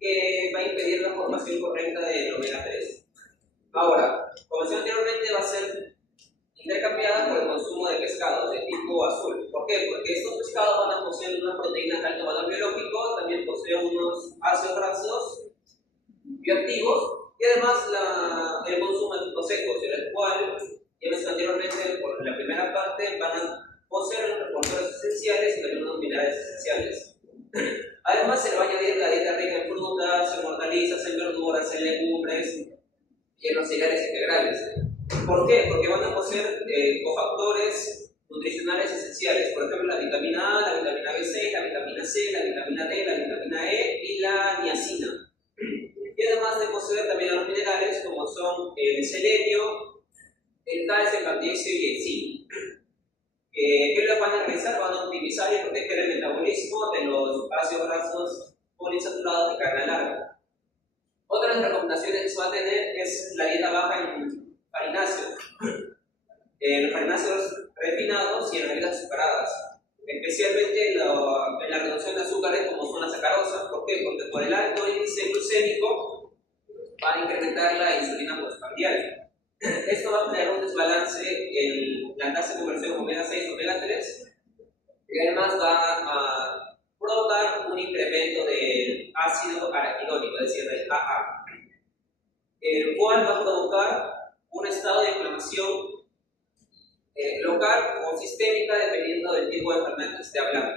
que va a impedir la formación correcta del omega 3. Ahora, como decía anteriormente, va a ser intercambiada por el consumo de pescados de tipo azul. ¿Por qué? Porque estos pescados van a poseer unas proteínas de alto valor biológico, también poseen unos ácidos grasos bioactivos y además el consumo de frutos secos, en el cual, ya mencioné anteriormente, por la primera parte van a poseer unos reportadores esenciales y también unos minerales esenciales. Además, se le va a añadir la dieta rica en frutas, en hortalizas, en verduras, en legumbres y en los cereales integrales. ¿Por qué? Porque van a poseer cofactores nutricionales esenciales, por ejemplo la vitamina A, la vitamina B6, la vitamina C, la vitamina D, la vitamina E y la niacina. Y además de poseer también los minerales como son el selenio, el calcio, el magnesio y el zinc. ¿Qué lo van a realizar? Van a optimizar y proteger el metabolismo de los ácidos grasos poliinsaturados de carga larga. Otra de las recomendaciones que se va a tener es la dieta baja en farináceos. Los farináceos refinados y en bebidas azucaradas. especialmente en la reducción de azúcares como son las sacarosas. ¿Por qué? Porque por el alto índice glucémico va a incrementar la insulina postprandial. Esto va a crear un desbalance en la tasa de conversión omega 6 omega 3 y además va a provocar un incremento del ácido araquidónico, es decir, del AA, el cual va a provocar un estado de inflamación local o sistémica dependiendo del tipo de enfermedad que esté hablando.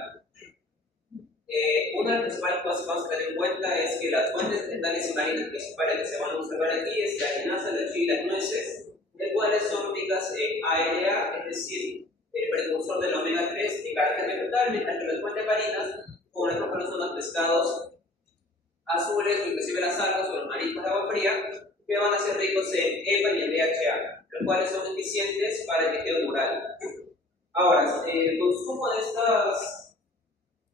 Una de las principales cosas que vamos a tener en cuenta es que las fuentes vegetales y marinas principales que se van a observar aquí es la linaza, la chía y las nueces, las cuales son ricas en ALA, es decir, el precursor del omega 3 de carácter vegetal, mientras que las fuentes marinas, como por ejemplo son los pescados azules o inclusive las algas o los mariscos de agua fría, que van a ser ricos en EPA y en DHA, los cuales son eficientes para el tejido neural. Ahora, el consumo de estas,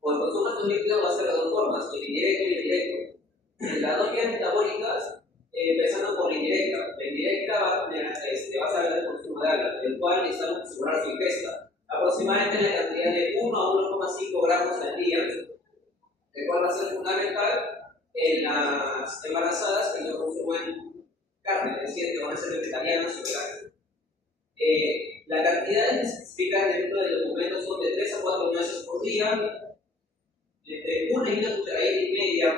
o el consumo de estos líquidos va a ser de dos formas, el indirecto y el directo. Las dos vías metabólicas, empezando por la indirecta. La indirecta va a saber el consumo de alga, el cual necesitamos asegurar su ingesta. Aproximadamente la cantidad de 1 a 1,5 gramos al día, el cual va a ser fundamental en las embarazadas que no consumen carne, es decir, que van a ser vegetarianos o veganos. La cantidad especificada dentro del documento son de 3 a 4 nueces por día, entre 1 y 1 cucharadita y media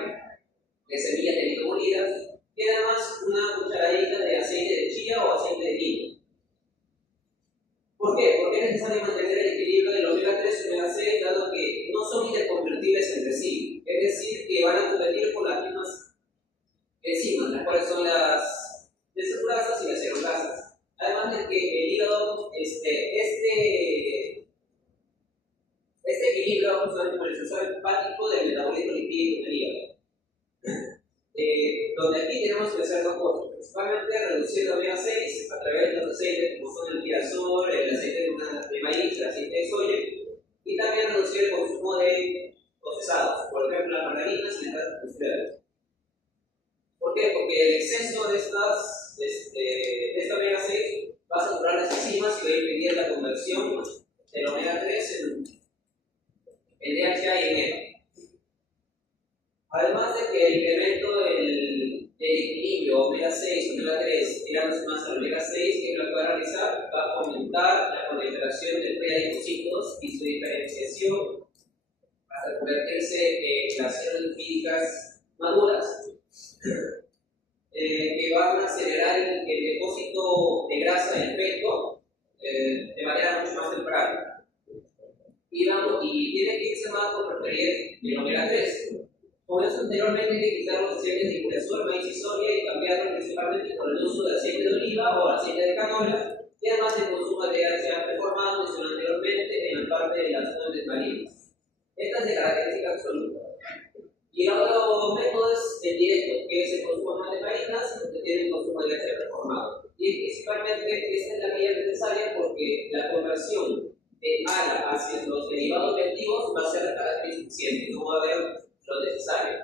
de semillas de trigo molidas y además una cucharadita de aceite de chía o aceite de lino. ¿Por qué? Porque es necesario mantener el equilibrio del omega 3 y omega 6, dado que no son interconvertibles entre sí, es decir, que van a competir por las mismas enzimas, las cuales son las desoxirasas y las aerograsas. Además de que el hígado, este equilibrio va a funcionar como el sensor hepático del metabolismo lipídico del hígado. Donde aquí tenemos que hacer dos cosas, principalmente reducir el omega 6 a través de los aceites como son el girasol, el aceite de maíz, el aceite de soya, y también reducir el consumo de procesados, por ejemplo las margarinas y las grasas industriales. ¿Por qué? Porque el exceso de esta omega 6 va a saturar las enzimas y va a impedir la conversión del omega 3 en DHA y en EPA. Además de que el incremento del equilibrio omega 6, omega 3, tirándose más al omega 6, que es lo que va a realizar, va a fomentar la proliferación de preadipocitos y su diferenciación hasta convertirse en las células lipídicas maduras, que van a acelerar el depósito de grasa en el pecho de manera mucho más temprana. Y tiene que irse más por preferir el omega 3. Como eso anteriormente hay que quitar los aceites de girasol, maíz y soya y cambiarlo principalmente por el uso de aceite de oliva o aceite de canola, y además el consumo de DHA reformado mencionado anteriormente en la parte de las fuentes marinas. Esta es de característica absoluta. Y el otro método es el directo, que es el consumo de fuentes marinas, que tiene el consumo de DHA reformado. Y principalmente esta es la vía necesaria porque la conversión de ALA hacia los derivados reactivos va a ser de carácter insuficiente, no va a haber lo necesario.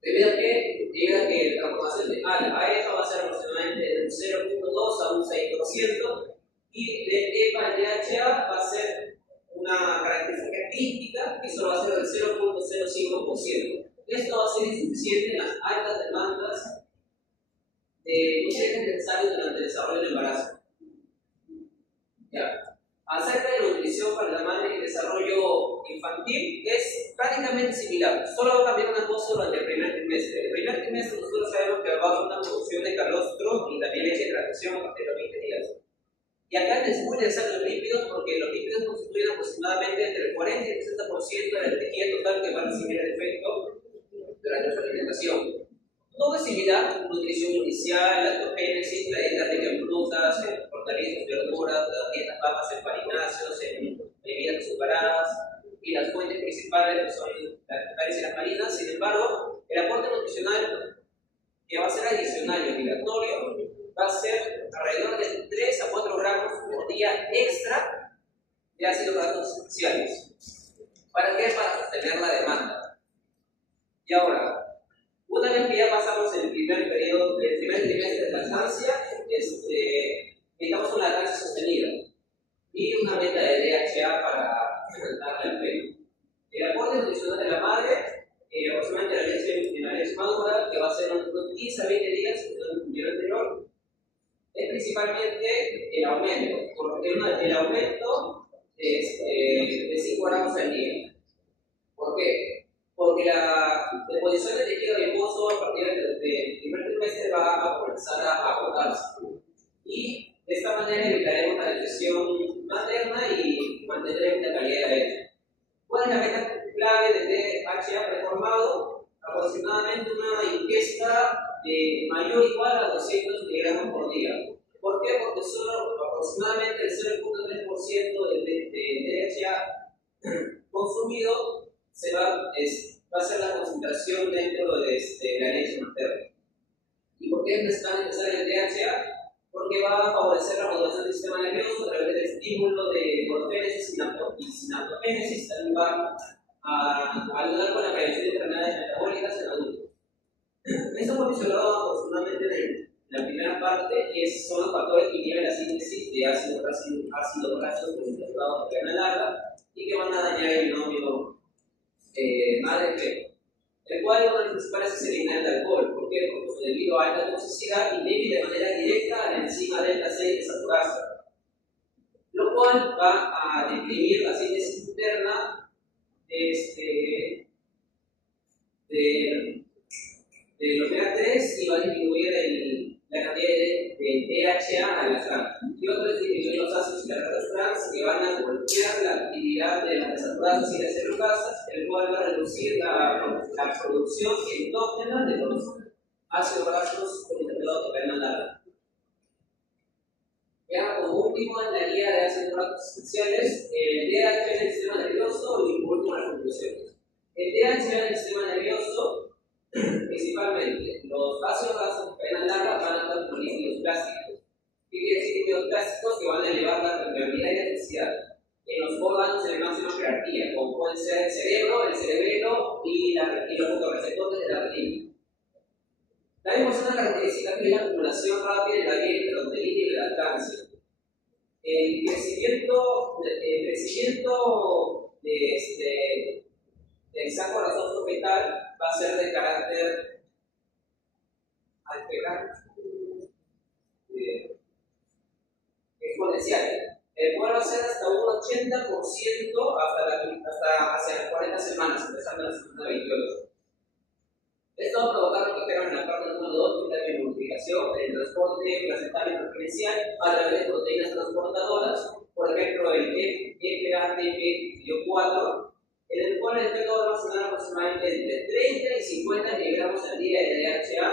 Debido a que la transformación de ALA a EPA va a ser aproximadamente de un 0.2 a un 6%, y de EPA a DHA va a ser una característica crítica que solo va a ser del 0.05%. Esto va a ser insuficiente en las altas demandas de nutrientes necesarios durante el desarrollo del embarazo. Ya. Acerca de la nutrición para la madre y el desarrollo infantil es prácticamente similar, solo va a cambiar una cosa durante el primer trimestre. El primer trimestre nosotros sabemos que va a haber una producción de calostro y también leche de transmisión a partir de los 20 días. Y acá es muy necesario los lípidos porque los lípidos constituyen aproximadamente entre el 40 y el 60% de la energía total que va a recibir el efecto durante su alimentación. Todo es similar: nutrición inicial, lactogénesis, la dieta rica en frutas, en hortalizas, verduras, las dietas bajas en farináceos, en bebidas azucaradas y las fuentes principales que son las vegetales y las marinas. Sin embargo, el aporte nutricional que va a ser adicional y obligatorio va a ser alrededor de 3 a 4 gramos por día extra de ácidos grasos esenciales. ¿Para qué? Para sostener la demanda. Y ahora, una vez que ya pasamos el primer periodo, el primer trimestre de lactancia, necesitamos una lactancia sostenida y una meta de DHA para alimentar al bebé. a 20 días, que es el video anterior, es principalmente el aumento, porque el aumento es de 5 gramos al día. ¿Por qué? Porque la deposición de tejido adiposo a partir del primer trimestre va a comenzar a agotarse. Y de esta manera evitaremos la depresión materna y mantendremos la calidad de leche. ¿Cuál es la meta clave del DHA reformado? Aproximadamente una ingesta mayor o igual a 200 miligramos por día. ¿Por qué? Porque solo aproximadamente el 0.3% del DHA consumido va a ser la concentración dentro de la leche materna. ¿Y por qué es tan necesario el DHA? Porque va a favorecer la modulación del sistema nervioso a través del estímulo de morfénesis y sinaptogénesis, también va a ayudar con la prevención de enfermedades metabólicas en adultos. Esto hemos mencionado aproximadamente en la primera parte, que son los factores que inhiben la síntesis de ácidos grasos concentrados de cadena larga y que van a dañar el binomio madre-feto, el cual uno de los principales es eliminar el alcohol. ¿Por qué? Porque debido a alta toxicidad inhibe de manera directa a la enzima delta 6 desaturasa, lo cual va a deprimir la síntesis interna del omega 3 y va a disminuir la cantidad de DHA a la sangre. Y otro es disminuir los ácidos hialuronos trans que van a golpear la actividad de las desaturasas y las celulosas, el cual va a reducir la producción endógena de los ácidos grasos poliinsaturados de cadena larga. Ya como último en la guía de ácidos grasos esenciales, el DHA en el sistema nervioso y por último las conclusiones. El DHA en el sistema nervioso, principalmente, los ácidos grasos de cadena larga van a estar con líquidos plásticos. ¿Qué quiere decir líquidos plásticos? Que van a elevar la permeabilidad y elasticidad en los órganos de máxima jerarquía, como pueden ser el cerebelo y los fotorreceptores de la retina. También es una característica que es la acumulación rápida de la vía intrauterina y de la lactancia. El crecimiento del saco rasoso fetal va a ser de carácter exponencial, el cual va a ser hasta un 80% hasta hacia las 40 semanas, empezando en la semana 28. Esto va a provocar lo que quedan en la parte número 2, que es la multiplicación, el transporte placentario preferencial a través de proteínas transportadoras, por ejemplo el FATP-4, en el cual el feto va a almacenar aproximadamente entre 30 y 50 miligramos al día de DHA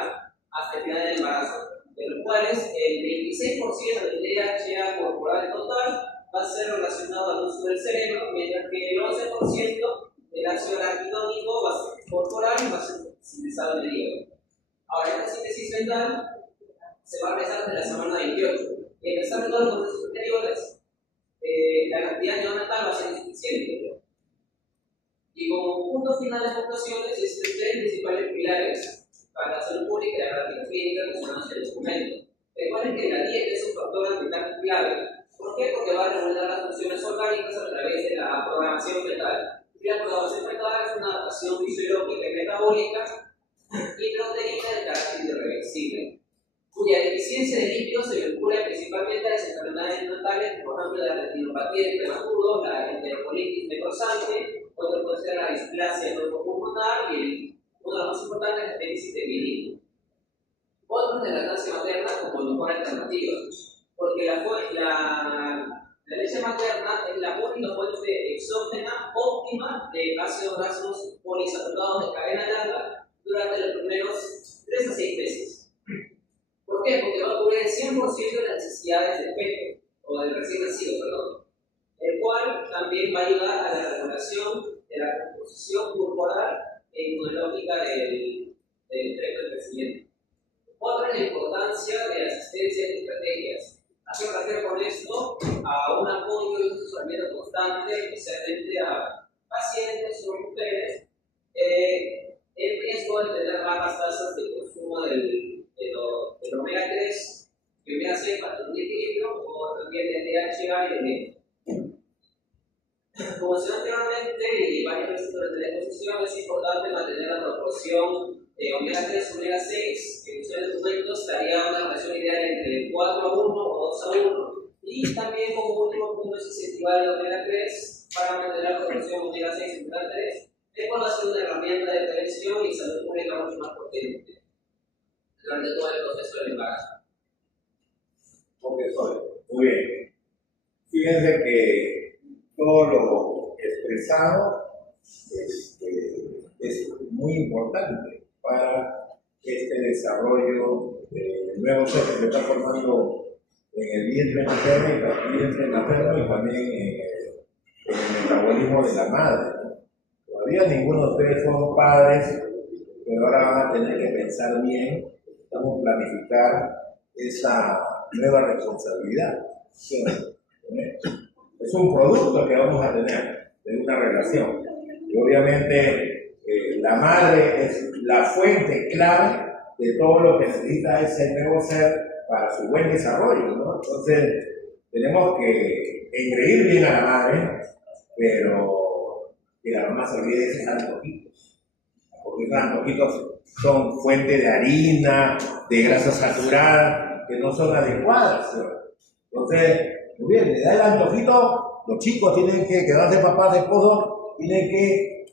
hasta el final del embarazo, de los cuales el 26% del DHA corporal total va a ser relacionado al uso del cerebro, mientras que el 11% del ácido araquidónico va a ser corporal y va a ser sintetizado en el hígado. Ahora, esta síntesis fetal se va a realizar desde la semana 28, y empezando en todos los procesos anteriores, la cantidad neonatal va a ser insuficiente. Y como punto final de las conclusiones, existen tres principales pilares para la salud pública y la práctica clínica que son los documentos. Recuerden que la dieta es un factor ambiental clave. ¿Por qué? Porque va a regular las funciones orgánicas a través de la programación fetal. Y la programación fetal es una adaptación fisiológica y metabólica intrauterina de carácter irreversible, cuya deficiencia de lípidos se vincula principalmente a las enfermedades natales, por ejemplo la retinopatía del prematuro, la enterocolitis necrosante, otro puede ser la displasia neuropulmonar y uno de los más importantes es la apéndice femenino. Otro es la lactancia materna como mejor alternativa, porque la leche materna es la única fuente exógena óptima de ácidos grasos poliinsaturados de cadena larga durante los primeros 3 a 6 meses. ¿Por qué? Porque va a cubrir el 100% de las necesidades del feto, o del recién nacido, perdón, el cual también va a ayudar a la regulación de la composición corporal e inmunológica del tracto de crecimiento. Otra es la importancia de la asistencia de estrategias. ¿A qué me refiero con esto? A un apoyo y un asesoramiento constante, especialmente a pacientes o mujeres, el riesgo de tener bajas tasas de consumo del omega 3 y omega 6 para tener un equilibrio, o también del DHA y del EPA. Como mencioné anteriormente, y varias veces durante la exposición, es importante mantener la proporción de omega 3 y omega 6 en función gustaría una relación ideal entre 4 a 1 o 2 a 1. Y también como último punto es incentivar el omega 3 para mantener la producción omega 6 y omega 3, el cual va a ser una herramienta de prevención y salud pública mucho más potente durante todo el proceso del embarazo. Muy bien. Fíjense que todo lo expresado es muy importante para este desarrollo del nuevo ser que se está formando en el vientre materno y también en el metabolismo de la madre, ¿no? Todavía ninguno de ustedes son padres, pero ahora van a tener que pensar bien cómo planificar esa nueva responsabilidad. Es un producto que vamos a tener de una relación. Y obviamente la madre es la fuente clave de todo lo que necesita ese nuevo ser para su buen desarrollo, ¿no? Entonces, tenemos que engreír bien a la madre, pero que la mamá se olvide de esos antojitos, porque esos antojitos son fuente de harina, de grasa saturada, que no son adecuadas, ¿no? Entonces, muy bien, le da el antojito, los chicos tienen que quedarse papás de esposo, tienen que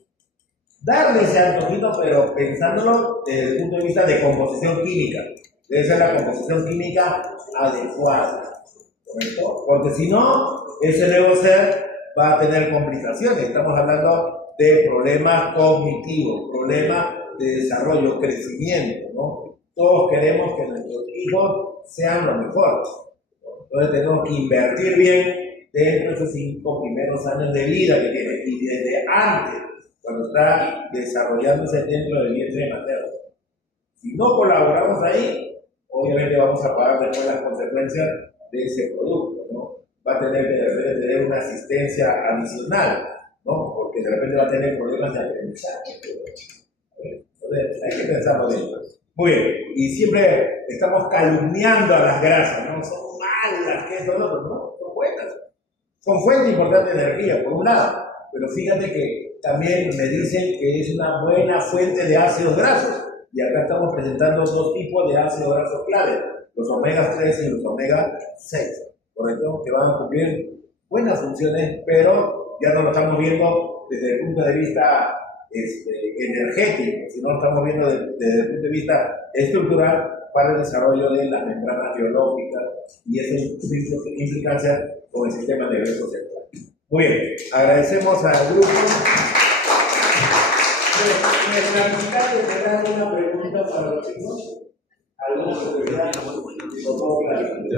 darle ese antojito, pero pensándolo desde el punto de vista de composición química. Debe ser la composición química adecuada, ¿correcto? Porque si no, ese nuevo ser va a tener complicaciones. Estamos hablando de problemas cognitivos, problemas de desarrollo, crecimiento, ¿no? Todos queremos que nuestros hijos sean lo mejor. Entonces tenemos que invertir bien dentro de esos 5 primeros años de vida que tiene, y desde antes, cuando está desarrollándose dentro del vientre materno. Si no colaboramos ahí, obviamente vamos a pagar después las consecuencias de ese producto, ¿no? Va a tener que de repente tener una asistencia adicional, ¿no? Porque de repente va a tener problemas de aprendizaje. Entonces, hay que pensarlo bien. Muy bien, y siempre estamos calumniando a las grasas, ¿no? Son malas, que eso, no, son buenas. Son fuente importante de energía, por un lado, pero fíjate que también me dicen que es una buena fuente de ácidos grasos. Y acá estamos presentando 2 tipos de ácidos grasos clave, los omega 3 y los omega 6, ¿correcto? Que van a cumplir buenas funciones, pero ya no lo estamos viendo desde el punto de vista energético, sino lo estamos viendo desde el punto de vista estructural para el desarrollo de las membranas biológicas y esa implicancia con el sistema nervioso central. Muy bien, agradecemos al grupo. ¿Me una pregunta para los chicos? ¿Alguna curiosidad?